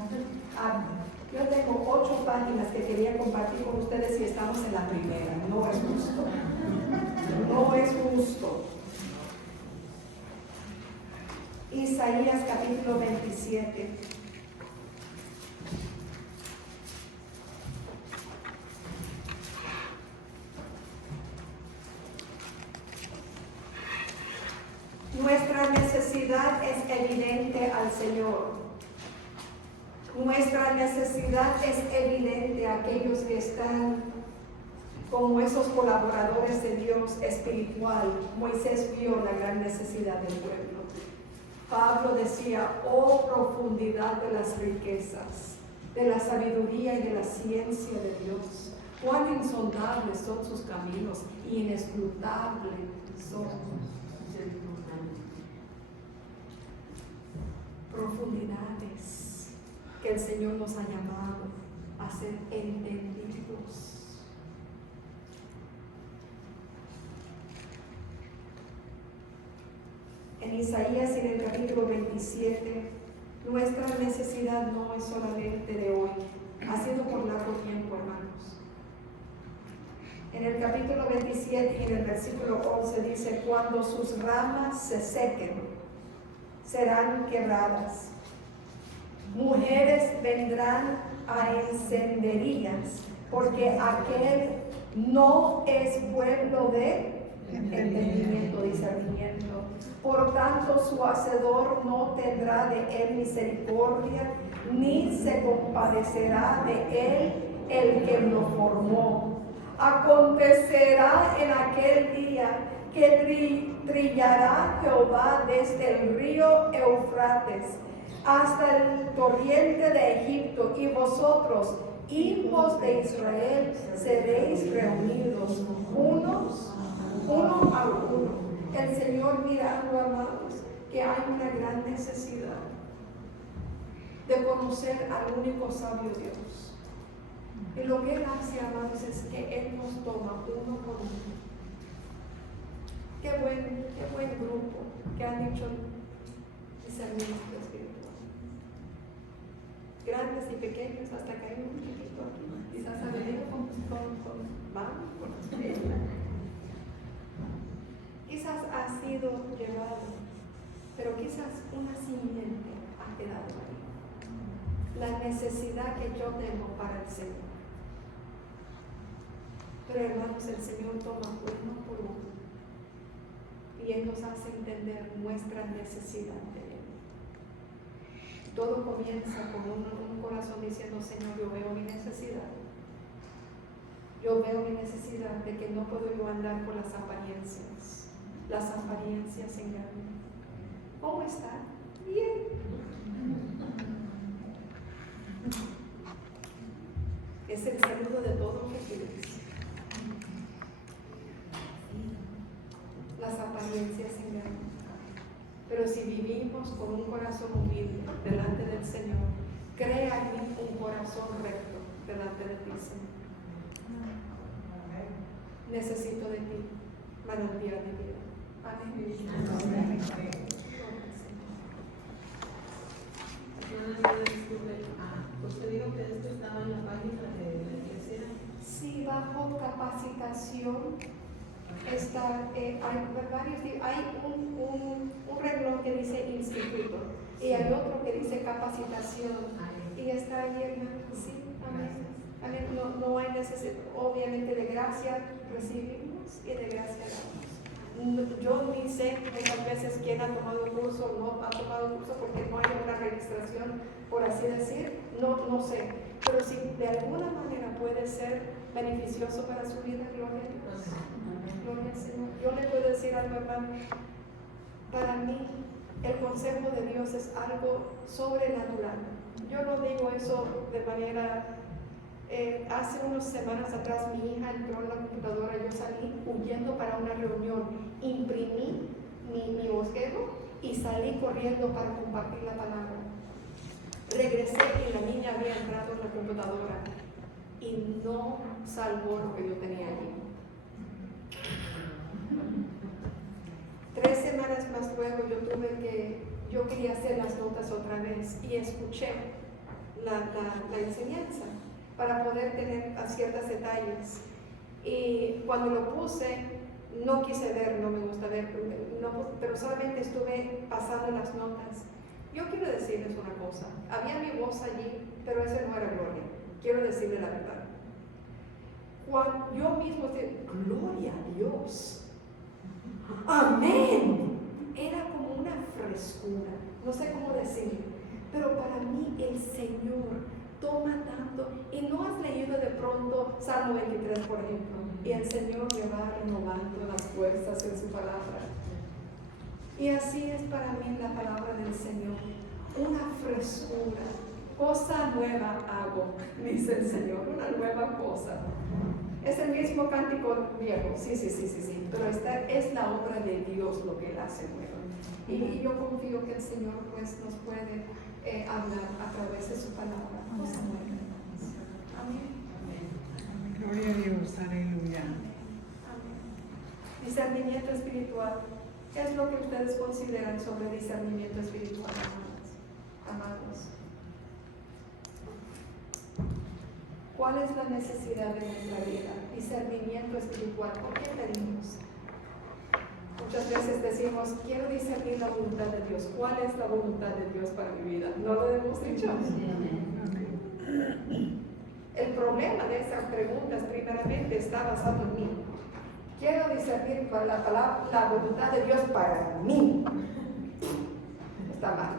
Yo tengo 8 páginas que quería compartir con ustedes y estamos en la primera. No es justo. No es justo. Isaías capítulo 27. Nuestra necesidad es evidente al Señor. Nuestra necesidad es evidente a aquellos que están como esos colaboradores de Dios espiritual. Moisés vio la gran necesidad del pueblo. Pablo decía, oh profundidad de las riquezas, de la sabiduría y de la ciencia de Dios. Cuán insondables son sus caminos y inescrutables son profundidades que el Señor nos ha llamado a ser entendidos. En Isaías, en el capítulo 27, nuestra necesidad no es solamente de hoy, ha sido por largo tiempo, hermanos. En el capítulo 27 y en el versículo 11 dice, cuando sus ramas se sequen, serán quebradas. Mujeres vendrán a encenderías, porque aquel no es pueblo de entendimiento, discernimiento. Por tanto, su hacedor no tendrá de él misericordia, ni se compadecerá de él el que lo formó. Acontecerá en aquel día que trillará Jehová desde el río Eufrates hasta el torrente de Egipto, y vosotros, hijos de Israel, seréis reunidos uno a uno. El Señor mirando, amados, que hay una gran necesidad de conocer al único sabio Dios. Y lo que Él hace, amados, es que Él nos toma uno por uno. Qué buen grupo que han dicho discernimiento espiritual. Grandes y pequeños, hasta que hay un chiquito aquí. Quizás ha venido con manos, con las piernas. Quizás ha sido llevado pero quizás una simiente ha quedado ahí. La necesidad que yo tengo para el Señor. Pero hermanos, el Señor toma uno por uno y Él nos hace entender nuestra necesidad de Él. Todo comienza con un corazón diciendo: Señor, yo veo mi necesidad. Yo veo mi necesidad de que no puedo yo andar por las apariencias. Las apariencias engañan. ¿Cómo está? Bien. Es el saludo de todos los días. Las apariencias engañan. Pero si vivimos con un corazón humilde delante del Señor, crea en mí un corazón recto delante de ti, Señor. Necesito de ti, manantial de vida. Amén. Usted dijo que esto estaba en la página de la iglesia. Sí, bajo capacitación está, hay un renglón que dice instituto y hay otro que dice capacitación. Y está ahí, hermano. Sí, amén. Amén. No hay necesidad, obviamente, de gracia recibimos y de gracia damos. Yo ni sé muchas veces quién ha tomado un curso o no ha tomado un curso porque no hay una registración, por así decir, no sé. Pero si de alguna manera puede ser beneficioso para su vida, gloria a Dios. Gloria al Señor. Yo le puedo decir algo, hermano. Para mí, el consejo de Dios es algo sobrenatural. Yo no digo eso de manera... hace unas semanas atrás mi hija entró en la computadora, yo salí huyendo para una reunión, imprimí mi bosquejo y salí corriendo para compartir la palabra. Regresé y la niña había entrado en la computadora y no salvó lo que yo tenía allí. 3 semanas más luego yo quería hacer las notas otra vez y escuché la enseñanza para poder tener ciertos detalles. Y cuando lo puse, no quise ver, no me gusta ver, pero solamente estuve pasando las notas. Yo quiero decirles una cosa, había mi voz allí, pero esa no era gloria. Quiero decirle la verdad. Cuando yo mismo decía, gloria a Dios, amén, era como una frescura, no sé cómo decir, pero para mí el Señor toma tanto. Y no has leído de pronto Salmo 23, por ejemplo, y el Señor le va renovando las fuerzas en su palabra. Y así es para mí la palabra del Señor, una frescura. Cosa nueva hago, dice el Señor, una nueva cosa. Es el mismo cántico viejo, sí, pero esta es la obra de Dios lo que Él hace nuevo. Y yo confío que el Señor pues nos puede hablar a través de su palabra. Cosa nueva. Amén. Gloria a Dios, aleluya. Amén. Discernimiento espiritual. ¿Qué es lo que ustedes consideran sobre discernimiento espiritual, amados? ¿Cuál es la necesidad de nuestra vida? Discernimiento espiritual. ¿Por qué pedimos? Muchas veces decimos, quiero discernir la voluntad de Dios. ¿Cuál es la voluntad de Dios para mi vida? ¿No lo hemos dicho? El problema de esas preguntas primeramente está basado en mí. Quiero discernir la voluntad de Dios para mí. Está mal.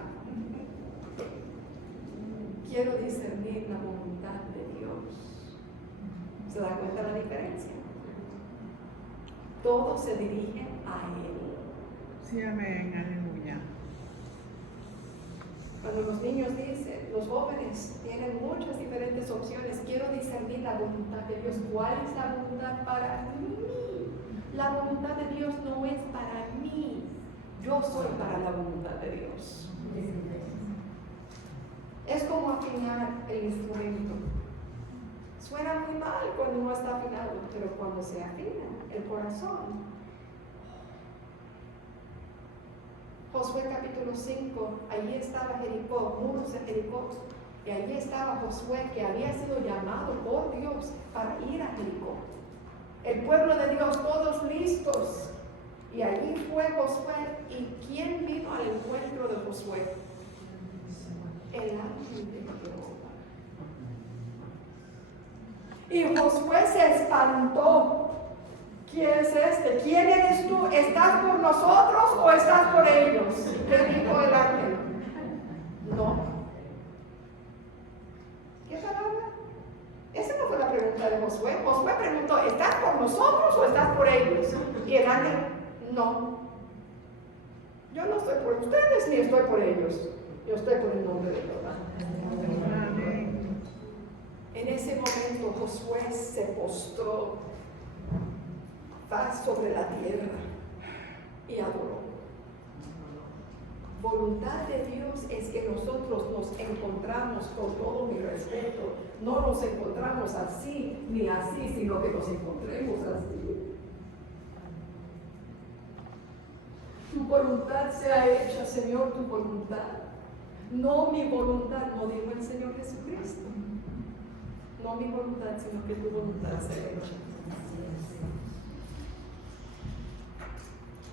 Quiero discernir la voluntad de Dios. ¿Se da cuenta la diferencia? Todo se dirige a Él. Sí, amén, aleluya. Cuando los niños dicen, los jóvenes tienen muchas diferentes opciones. Quiero discernir la voluntad de Dios. ¿Cuál es la voluntad para mí? La voluntad de Dios no es para mí. Yo soy para la voluntad de Dios. Es como afinar el instrumento. Suena muy mal cuando no está afinado, pero cuando se afina el corazón. Josué capítulo 5, allí estaba Jericó, muros de Jericó, y allí estaba Josué, que había sido llamado por Dios para ir a Jericó. El pueblo de Dios, todos listos, Y allí fue Josué. ¿Y quién vino al encuentro de Josué? El ángel de Jehová. Y Josué se espantó. ¿Quién es este? ¿Quién eres tú? ¿Estás por nosotros o estás por ellos? ¿Qué dijo el ángel? No. ¿Qué palabra? Esa no fue la pregunta de Josué. Josué preguntó, ¿estás por nosotros o estás por ellos? Y el ángel, no. Yo no estoy por ustedes ni estoy por ellos. Yo estoy por el nombre de Jehová. En ese momento Josué se postró sobre la tierra y adoró. Voluntad de Dios es que nosotros nos encontramos, con todo mi respeto, no nos encontramos así ni así, sino que nos encontremos así. Tu voluntad sea hecha, Señor, tu voluntad. No mi voluntad, no dijo el Señor Jesucristo. No mi voluntad, sino que tu voluntad sea hecha.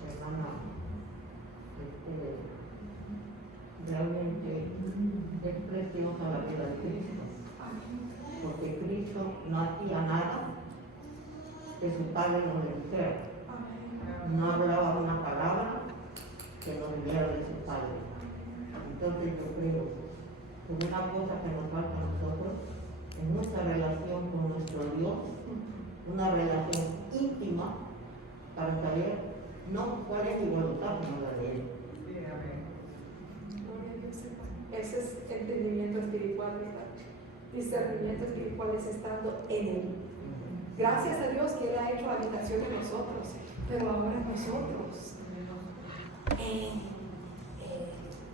Hermana, realmente es preciosa la vida de Cristo, porque Cristo no hacía nada que su Padre no le dijera. No hablaba una palabra que no viniera de su Padre. Entonces yo creo que una cosa que nos falta a nosotros es nuestra relación con nuestro Dios, una relación íntima para saber no cuál es mi voluntad, sino la de Él. Ese es entendimiento espiritual, ¿verdad? Discernimiento espiritual es estando en Él. Gracias a Dios que Él ha hecho habitación en nosotros, pero ahora nosotros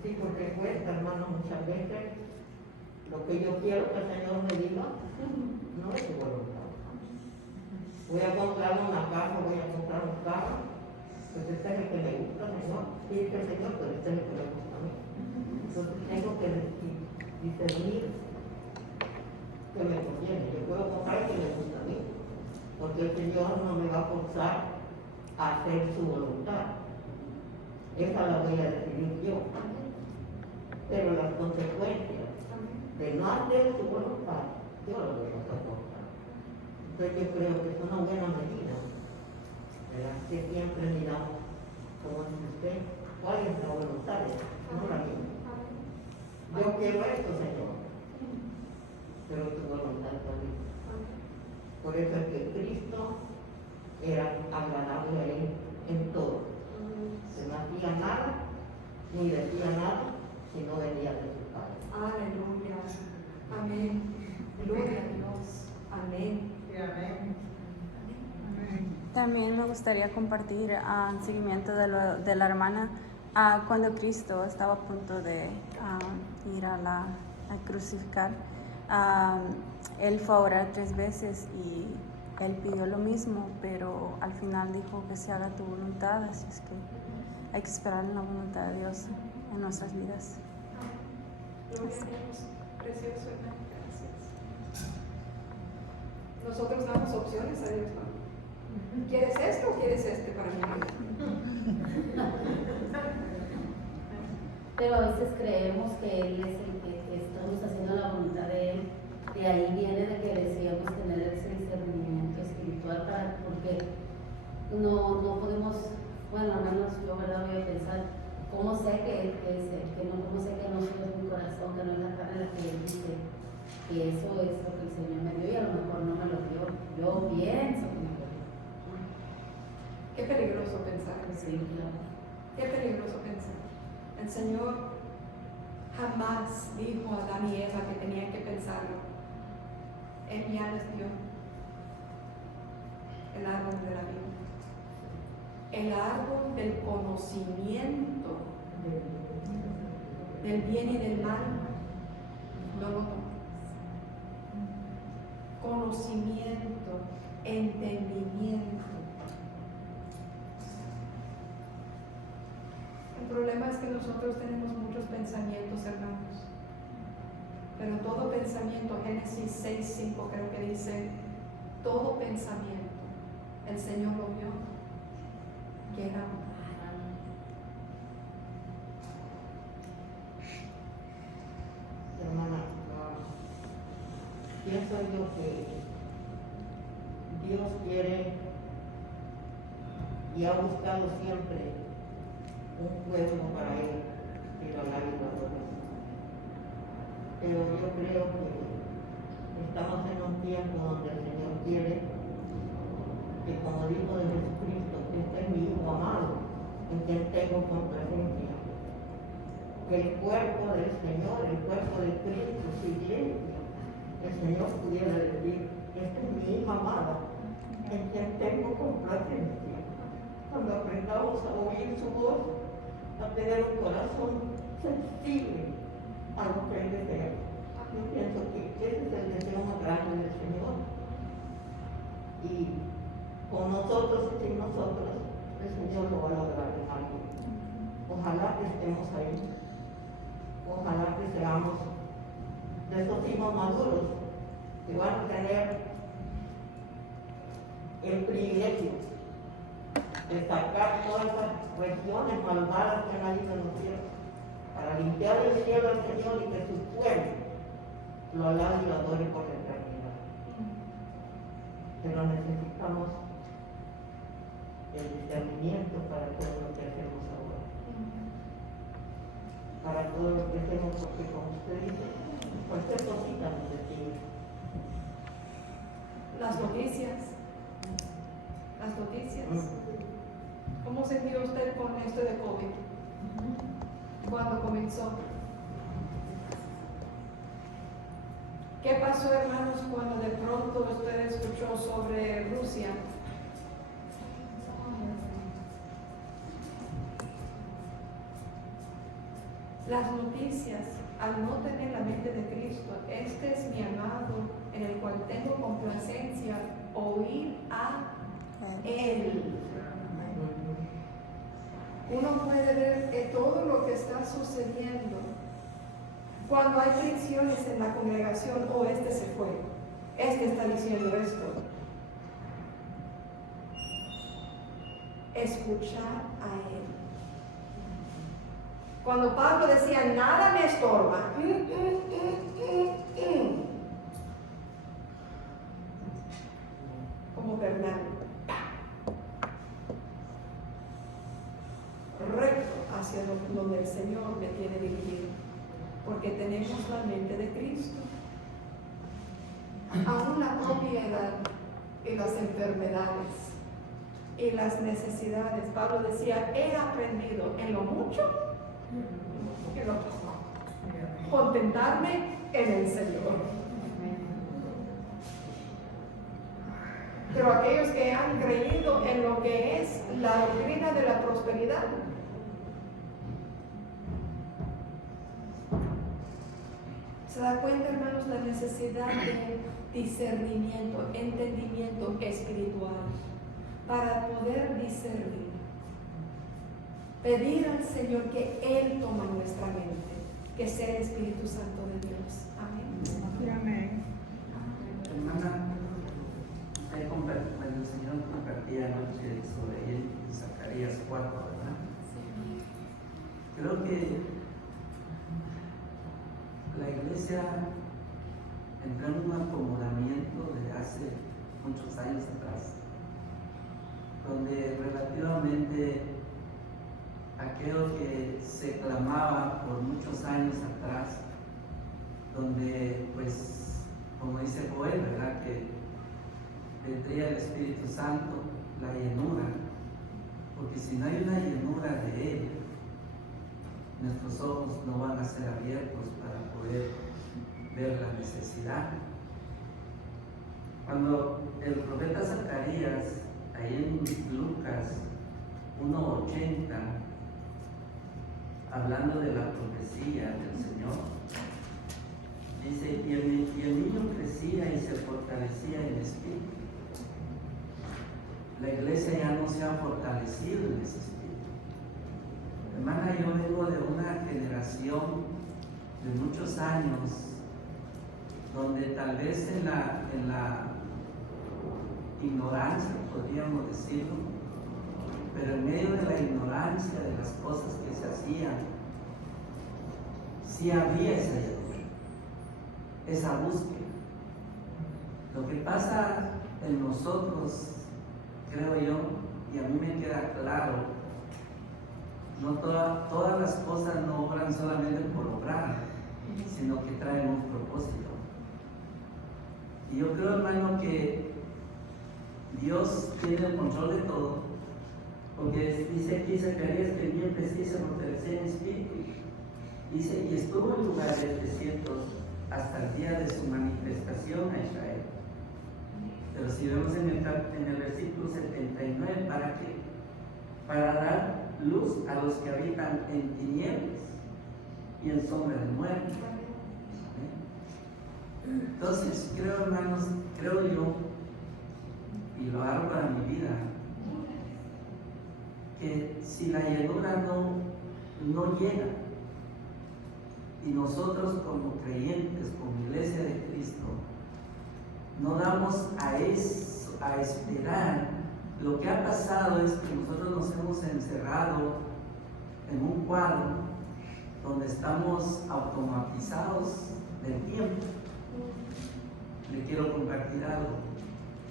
Sí, porque cuesta, hermano, muchas veces lo que yo quiero que el Señor me diga no es su voluntad. Voy a comprar una casa, voy a comprar un carro, pues este es el que me gusta, Señor. Sí, este es el Señor, pero este es el que me gusta a mí. Entonces tengo que discernir que me conviene. Yo puedo comprar el que me gusta a mí, porque el Señor no me va a forzar a hacer su voluntad. Esa la voy a decidir yo. Pero las consecuencias de no hacer su voluntad, yo las voy a soportar. Entonces yo creo que es una buena medida, ¿verdad? Que siempre miramos, como dice usted, cuál es la voluntad de Dios, no la mía. Yo quiero esto, Señor, pero tu voluntad también. Por eso es que Cristo era agradable a Él en todo. Que no hacía nada, ni decía nada, si no venía de su Padre. aleluya. Amén. Gloria a Dios. Amén. También me gustaría compartir en seguimiento de la hermana, cuando Cristo estaba a punto de ir a crucificar, Él fue a orar 3 veces y Él pidió lo mismo, pero al final dijo que se haga tu voluntad, así es que hay que esperar en la voluntad de Dios en nuestras vidas. Gloria a Dios. Precioso, hermano. Gracias. Nosotros damos opciones a Dios, ¿no? ¿Quieres esto o quieres este para mi vida? Pero a veces creemos que Él es el que estamos haciendo la voluntad de Él. De ahí viene de que deseamos tener ese discernimiento espiritual, porque no podemos, bueno, al menos yo, ¿verdad? Voy a pensar, ¿cómo sé que es Él? ¿Cómo sé que no solo es mi corazón, que no es la carne la que Él dice? Que eso es lo que el Señor me dio y a lo mejor no me lo dio. Yo pienso que me lo dio. Qué peligroso pensar. Sí, claro. Qué peligroso pensar. El Señor jamás dijo a Adán y Eva que tenían que pensarlo. Él ya les dio el árbol de la vida, el árbol del conocimiento del bien y del mal. No lo tomes. Conocimiento, entendimiento. El problema es que nosotros tenemos muchos pensamientos, hermanos. Pero todo pensamiento, Génesis 6:5 creo que dice, todo pensamiento, el Señor lo vio queramos. Hermana, pienso yo que Dios quiere y ha buscado siempre un pueblo para Él que lo alabe y lo adore. Pero yo creo que estamos en un tiempo donde el Señor quiere que, como dijo de Jesucristo, que este es mi Hijo amado, en quien tengo complacencia. Que el cuerpo del Señor, el cuerpo de Cristo, su iglesia, el Señor pudiera decir, esta es mi hija amada, en quien tengo complacencia. Cuando aprendamos a oír su voz, a tener un corazón sensible a lo que Él desea. Yo pienso que ese es el deseo más grande del Señor. Y con nosotros y sin nosotros, el Señor lo va a lograr en algo. Ojalá que estemos ahí. Ojalá que seamos de esos hijos maduros que van a tener el privilegio de sacar todas esas regiones malvadas que han habido en los cielos, para limpiar el cielo al Señor y que su pueblo lo alabe y lo adore por la eternidad. Pero necesitamos el discernimiento para todo lo que hacemos ahora. Para todo lo que hacemos, porque como usted dice, cualquier cosita nos detiene. Las noticias. Las noticias. ¿Cómo se vio usted con esto de COVID? ¿Cuándo comenzó? ¿Qué pasó, hermanos, cuando de pronto usted escuchó sobre Rusia? Las noticias, al no tener la mente de Cristo, este es mi amado, en el cual tengo complacencia, oír a Él. Uno puede ver que todo lo que está sucediendo, cuando hay fricciones en la congregación, este se fue, este está diciendo esto. Escuchar a Él. Cuando Pablo decía, nada me estorba, como Bernardo, recto hacia donde el Señor me tiene dirigido, porque tenemos la mente de Cristo. Aún la propiedad y las enfermedades y las necesidades, Pablo decía, he aprendido en lo mucho y en lo poco, contentarme en el Señor. Pero aquellos que han creído en lo que es la doctrina de la prosperidad, se da cuenta, hermanos, la necesidad de discernimiento, entendimiento espiritual para poder discernir. Pedir al Señor que Él tome nuestra mente, que sea el Espíritu Santo de Dios. Amén. Amén. Hermana, el Señor compartía anoche sobre él en Zacarías 4, ¿verdad? Sí. Creo que la iglesia entró en un acomodamiento de hace muchos años atrás, donde relativamente aquello que se clamaba por muchos años atrás, donde pues, como dice Joel, ¿verdad? Que vendría el Espíritu Santo, la llenura, porque si no hay una llenura de Él, nuestros ojos no van a ser abiertos para poder ver la necesidad. Cuando el profeta Zacarías, ahí en Lucas 1:80, hablando de la profecía del Señor, dice, y el niño crecía y se fortalecía en espíritu. La iglesia ya no se ha fortalecido en ese espíritu. Hermana, yo vengo de una generación de muchos años donde tal vez en la ignorancia, podríamos decirlo, pero en medio de la ignorancia de las cosas que se hacían, sí había esa llenura, esa búsqueda. Lo que pasa en nosotros, creo yo, y a mí me queda claro, no todas las cosas no obran solamente por obrar, sino que traen un propósito. Y yo creo, hermano, que Dios tiene el control de todo, porque dice aquí Zacarías que el bien precisa fortalecer en espíritu. Dice, y estuvo en lugares desiertos hasta el día de su manifestación a Israel. Pero si vemos en el versículo 79, ¿para qué? Para dar luz a los que habitan en tinieblas y en sombra de muerte. Entonces, creo, hermanos, creo yo, y lo hago para mi vida, que si la llenura no llega, y nosotros como creyentes, como iglesia de Cristo, no damos a esperar, lo que ha pasado es que nosotros nos hemos encerrado en un cuadro donde estamos automatizados del tiempo. Le quiero compartir algo.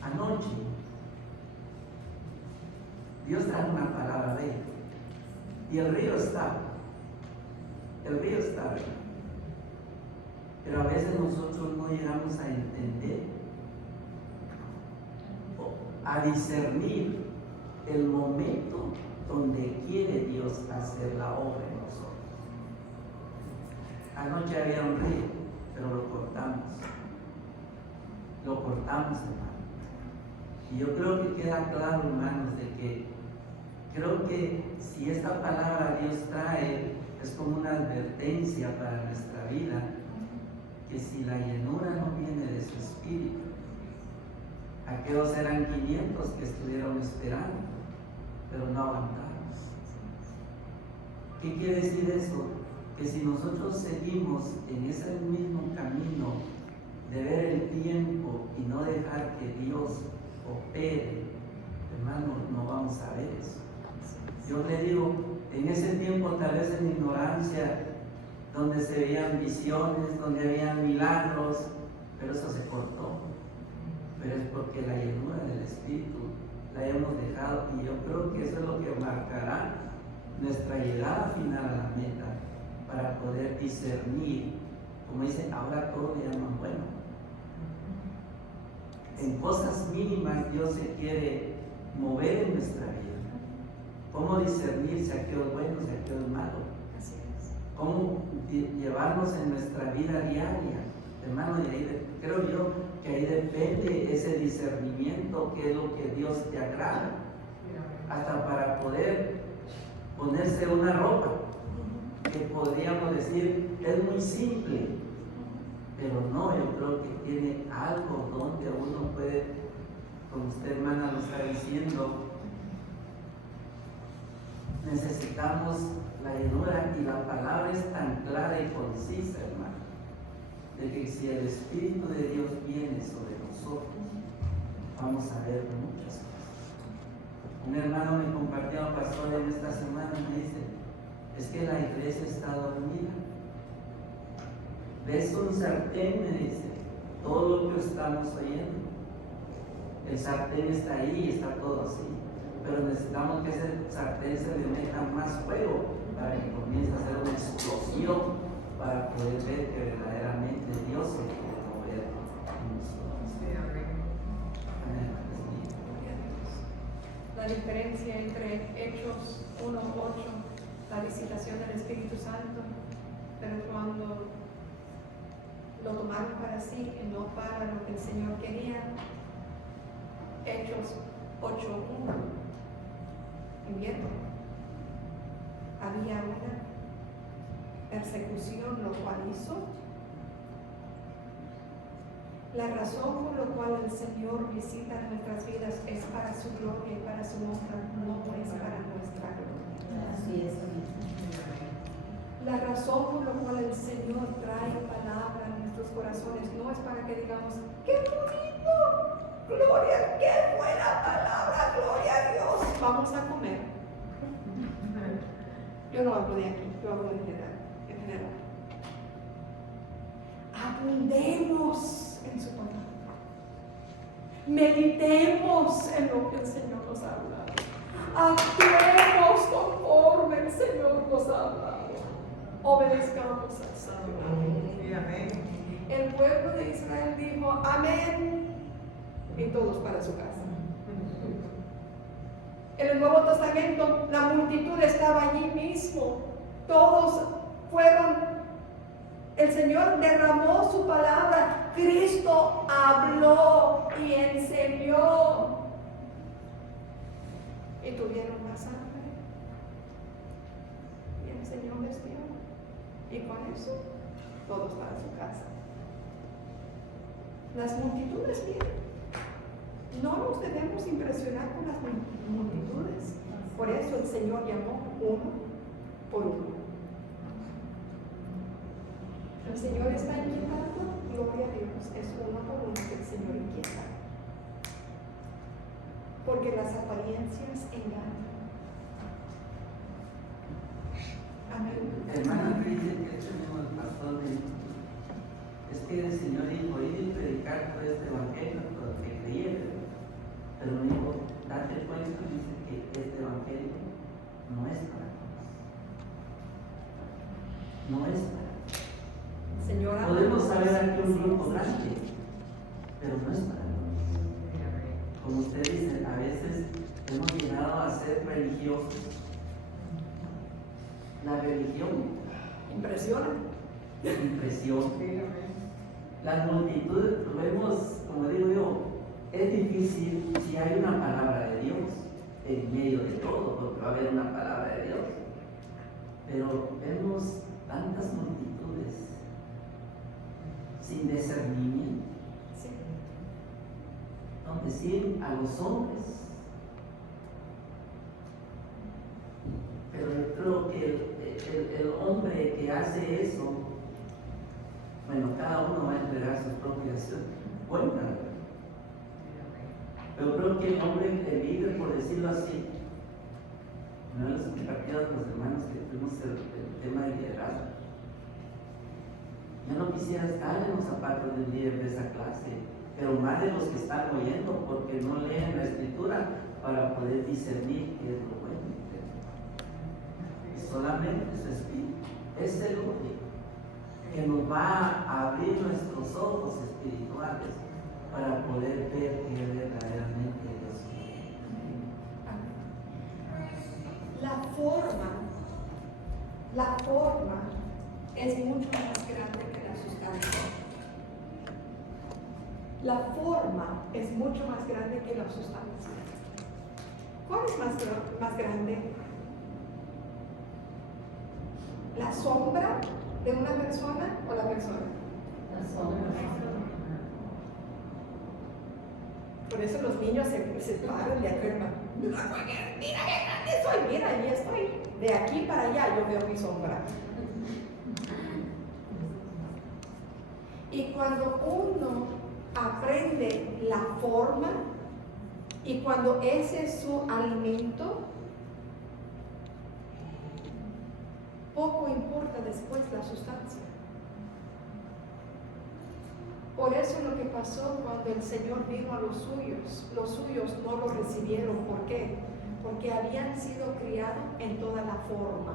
Anoche, Dios trajo una palabra de él, y el río estaba ahí. Pero a veces nosotros no llegamos a entender, a discernir el momento donde quiere Dios hacer la obra en nosotros. Anoche había un río, pero lo cortamos, hermano. Y yo creo que queda claro, hermanos, de que creo que si esta palabra Dios trae, es como una advertencia para nuestra vida, que si la llenura no viene de su espíritu, aquellos eran 500 que estuvieron esperando, pero no aguantamos. ¿Qué quiere decir eso? Que si nosotros seguimos en ese mismo camino de ver el tiempo y no dejar que Dios opere, hermano, no vamos a ver eso. Yo le digo, en ese tiempo, tal vez en ignorancia, donde se veían visiones, donde habían milagros, pero eso se cortó. Pero es porque la llenura del Espíritu la hemos dejado, y yo creo que eso es lo que marcará nuestra llegada final a la meta, para poder discernir, como dice, ahora todo le llaman bueno. En cosas mínimas Dios se quiere mover en nuestra vida. ¿Cómo discernir si aquello es bueno, si aquello es malo? ¿Cómo llevarnos en nuestra vida diaria? Hermano, y ahí creo yo que ahí depende ese discernimiento, que es lo que Dios te agrada. Hasta para poder ponerse una ropa, que podríamos decir es muy simple, pero no, yo creo que tiene algo donde uno puede, como usted, hermana, lo está diciendo, necesitamos la llenura, y la palabra es tan clara y concisa, hermano, de que si el Espíritu de Dios viene sobre nosotros, vamos a ver muchas cosas. Un hermano me compartió, pastor, en esta semana, me dice, es que la iglesia está dormida. ¿Ves un sartén? Me dice, todo lo que estamos oyendo, el sartén está ahí y está todo así, pero necesitamos que ese sartén se le meta más fuego para que comience a hacer una explosión, para poder ver que verdaderamente Dios se quiere mover en nosotros. Amén. La diferencia entre Hechos 1:8, la visitación del Espíritu Santo, pero cuando lo tomaron para sí y no para lo que el Señor quería. Hechos 8:1. Invierno. Había una persecución, lo cual hizo. La razón por la cual el Señor visita nuestras vidas es para su gloria y para su honra, no es para nuestra gloria. Así es. La razón por la cual el Señor trae palabra a nuestros corazones no es para que digamos, ¡qué bonito! ¡Gloria! ¡Qué buena palabra! ¡Gloria a Dios! Vamos a comer. Yo no hablo de aquí, yo hablo en general. Abundemos en su palabra. Meditemos en lo que el Señor nos ha hablado. Actuemos conforme el Señor nos ha hablado. Obedezcamos al Señor. Amén. El pueblo de Israel dijo amén y todos para su casa. En el Nuevo Testamento la multitud estaba allí mismo. Todos fueron. El Señor derramó su palabra. Cristo habló y enseñó. Y tuvieron más hambre. Y el Señor les dio. Y con eso, todos para su casa. Las multitudes vienen. No nos debemos impresionar con las multitudes. Por eso el Señor llamó uno por uno. El Señor está inquietando, gloria a Dios, es uno por uno que el Señor inquieta. Porque las apariencias engañan. Amén. Hermana, dice que este mismo el pastor dijo, es que el Señor dijo, ir y predicar por este evangelio, por el que creyeron. Pero dijo, date cuenta, dice que este evangelio no es para todos. No es para todos. Señora, podemos saber aquí un grupo grande, pero no es para todos. Como usted dice, a veces hemos llegado a ser religiosos. La religión impresiona. impresiona. Las multitudes, lo vemos, como digo yo, es difícil si hay una palabra de Dios en medio de todo, porque va a haber una palabra de Dios. Pero vemos tantas multitudes sin discernimiento, Sí. donde siguen a los hombres. Pero yo creo que el hombre que hace eso, bueno, cada uno va a entregar sus propias cuentas. Pero creo que el hombre, el líder, por decirlo así, no les compartí a los hermanos que tuvimos el tema de liderazgo. Yo no quisiera estar en los zapatos del líder de esa clase, pero más de los que están oyendo, porque no leen la escritura para poder discernir qué es lo bueno. Solamente su espíritu es el único que nos va a abrir nuestros ojos espirituales para poder ver qué verdaderamente Dios quiere. La forma es mucho más grande que la sustancia. La forma es mucho más grande que la sustancia. ¿Cuál es más grande? ¿La sombra de una persona o la persona? La sombra. Por eso los niños se paran de acuerdo. Mira qué grande soy, mira, ahí estoy. De aquí para allá yo veo mi sombra. Y cuando uno aprende la forma y cuando ese es su alimento, poco importa después la sustancia. Por eso lo que pasó cuando el Señor vino a los suyos no lo recibieron. ¿Por qué? Porque habían sido criados en toda la forma.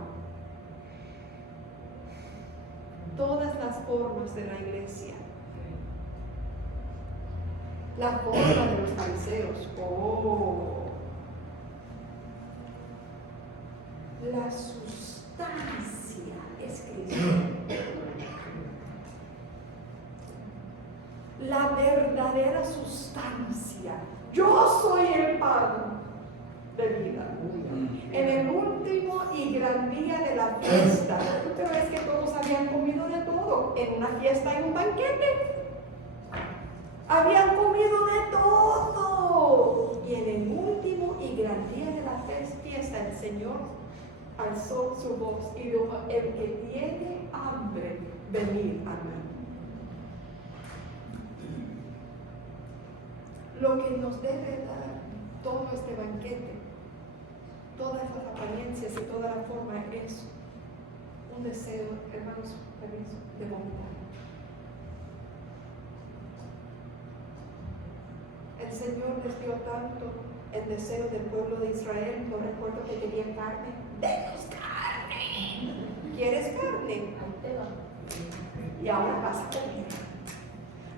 Todas las formas de la iglesia. La forma de los fariseos. La sustancia es Cristo. La verdadera sustancia. Yo soy el pan de vida. En el último y gran día de la fiesta, tú te ves que todos habían comido de todo. En una fiesta, en un banquete, habían comido de todo. Y en el último y gran día de la fiesta, el Señor alzó su voz y dijo: el que tiene hambre, venid a mí. Lo que nos debe dar todo este banquete todas las apariencias y toda la forma es un deseo, hermanos, permiso, de vomitar. El Señor les dio tanto el deseo del pueblo de Israel. Yo recuerdo que querían carne. ¡Denos carne! ¿Quieres carne? Ahí te va. Y ahora vas a comer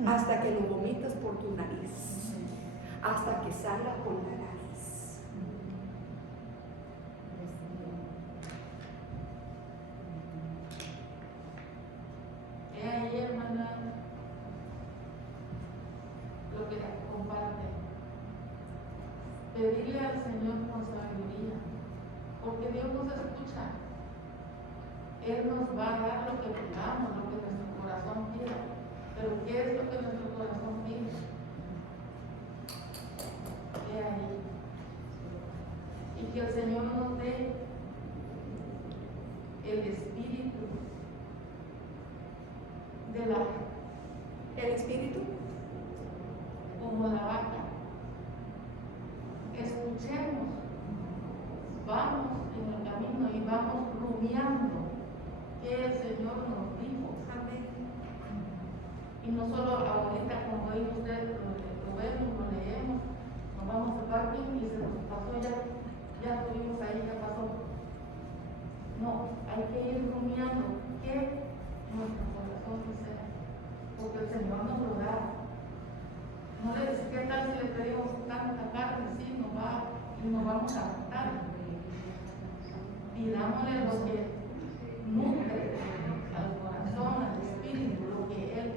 hasta que lo vomitas por tu nariz, hasta que salga por la nariz. Ahí, hermana, lo que comparte. Pedirle al Señor con sabiduría, porque Dios nos escucha. Él nos va a dar lo que pidamos, lo que nuestro corazón pida. Pero ¿qué es lo que nuestro corazón pide? ¿Qué hay? Y que el Señor nos dé el espíritu de El espíritu, como la vaca. Escuchemos, vamos en el camino y vamos rumiando que el Señor nos dijo. amén. Y no solo ahorita, como dijo usted, lo vemos, lo leemos, nos vamos al parking y se nos pasó, ya estuvimos ahí, ya pasó. No, hay que ir rumiando que nuestro corazón desea, porque el Señor nos lo da. No le dice, ¿qué tal si le pedimos tanta carne? Sí, nos va y nos vamos a matar. Pidámosle lo que nutre al corazón, al espíritu, lo que Él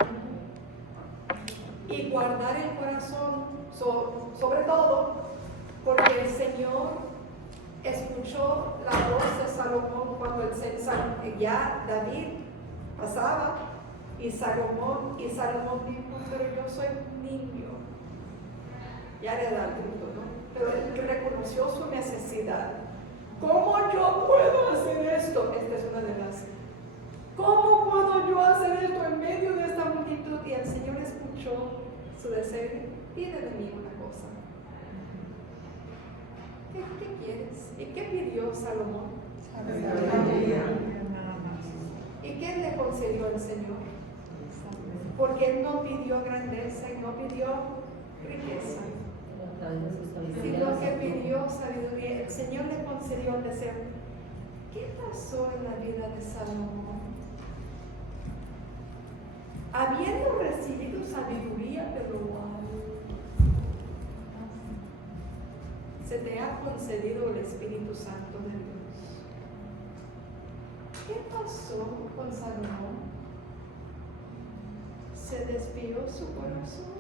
pide. Y guardar el corazón, sobre todo, porque el Señor escuchó la voz de Salomón cuando ya David pasaba y Salomón dijo, pero yo soy un niño. Ya le da adulto, ¿no? Pero él reconoció su necesidad. ¿Cómo yo puedo hacer esto? Esta es una de las. ¿Cómo puedo yo hacer esto en medio de esta multitud? Y el Señor escuchó su deseo. Pide de mí una cosa. ¿Qué quieres? ¿Y qué pidió Salomón? ¿Y qué le concedió el Señor? Porque él no pidió grandeza y no pidió riqueza, sino que pidió sabiduría. El Señor le concedió el deseo. ¿Qué pasó en la vida de Salomón? Habiendo recibido sabiduría de lo alto, se te ha concedido el Espíritu Santo de Dios. ¿Qué pasó con Salomón? Se desvió su corazón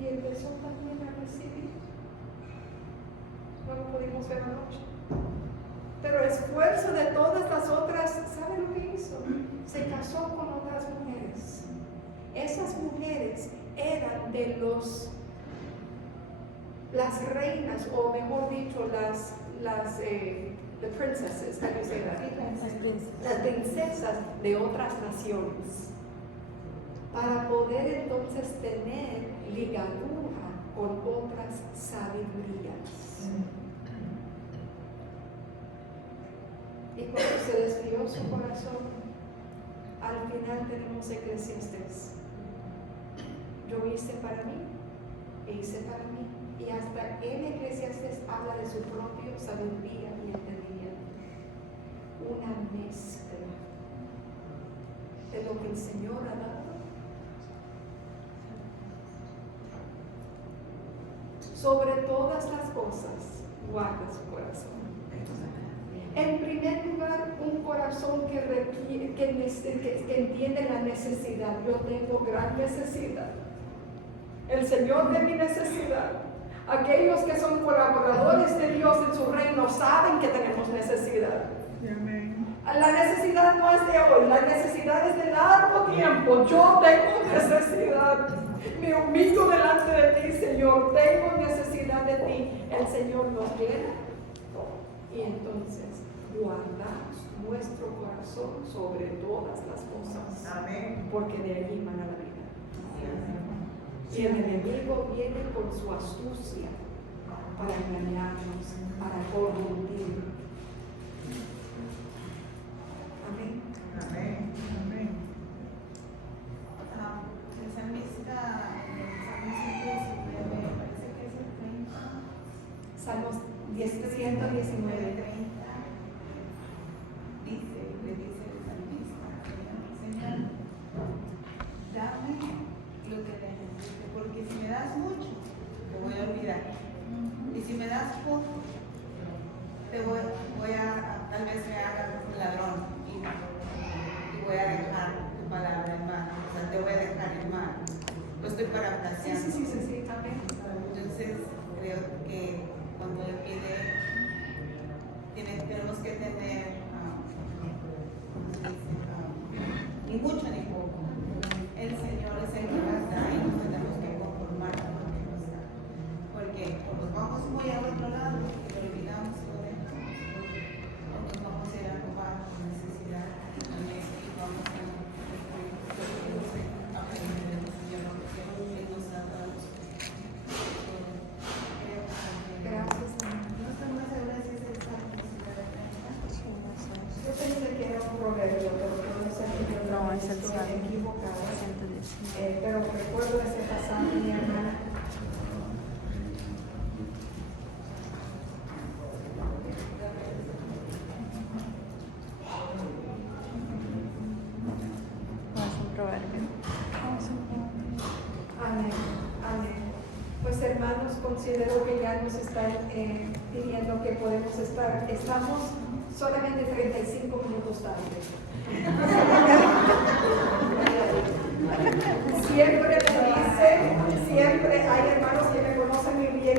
y empezó también a recibir. No lo pudimos ver anoche. Pero esfuerzo de todas las otras, ¿sabe lo que hizo? Se casó con otras mujeres. Esas mujeres eran de las reinas, o mejor dicho, the princesses, how do you say that? Las princesas de otras naciones, para poder entonces tener ligadura con otras sabidurías. Y cuando se desvió su corazón, al final tenemos Eclesiastes. Yo hice para mí e hice para mí. Y hasta en Eclesiastes habla de su propia sabiduría y entendimiento. Una mezcla de lo que el Señor ha dado. Sobre todas las cosas, guarda su corazón. En primer lugar, un corazón que entiende la necesidad. Yo tengo gran necesidad. El Señor de mi necesidad. Aquellos que son colaboradores de Dios en su reino saben que tenemos necesidad. La necesidad no es de hoy, la necesidad es de largo tiempo. Yo tengo necesidad. Me humillo delante de ti, Señor. Tengo necesidad de ti. El Señor nos llena. Y entonces guardamos nuestro corazón sobre todas las cosas. Amén. Porque de allí mana la vida. Y el enemigo enemigo viene con su astucia para engañarnos, para corromper. Amén. Amén. Amén. El salmista, el Salmo 119, parece que es el 30. Salmos 119. 30, le dice el salmista, Señor, dame lo que necesite, porque si me das mucho, te voy a olvidar. Y si me das poco, tal vez me haga un ladrón y voy a dejar tu palabra en mano, o sea, te voy a dejar en mano. Lo estoy parafraseando. Sí, amén. Entonces, creo que cuando le pide, tenemos que tener, ni mucho ni poco. El Señor es el que nos da y nos tenemos que conformar con lo que nos da. Porque o nos vamos muy al otro lado y lo olvidamos y lo dejamos, o nos vamos a ir a robar con necesidad y también vamos a aprender del Señor lo que Él nos ha dado. Gracias, Señor. No estoy muy segura si es el Salmo 30. Yo pensé que era un proverbio, pero no sé si yo No, es el estoy Salmo equivocada. 119. Pero recuerdo ese pasaje, mi hermana. No es un proverbio. Amén, amén. Pues hermanos, considero que ya nos están pidiendo que podemos estar, estamos solamente 35 minutos tarde. Siempre me dicen, siempre hay hermanos que me conocen mi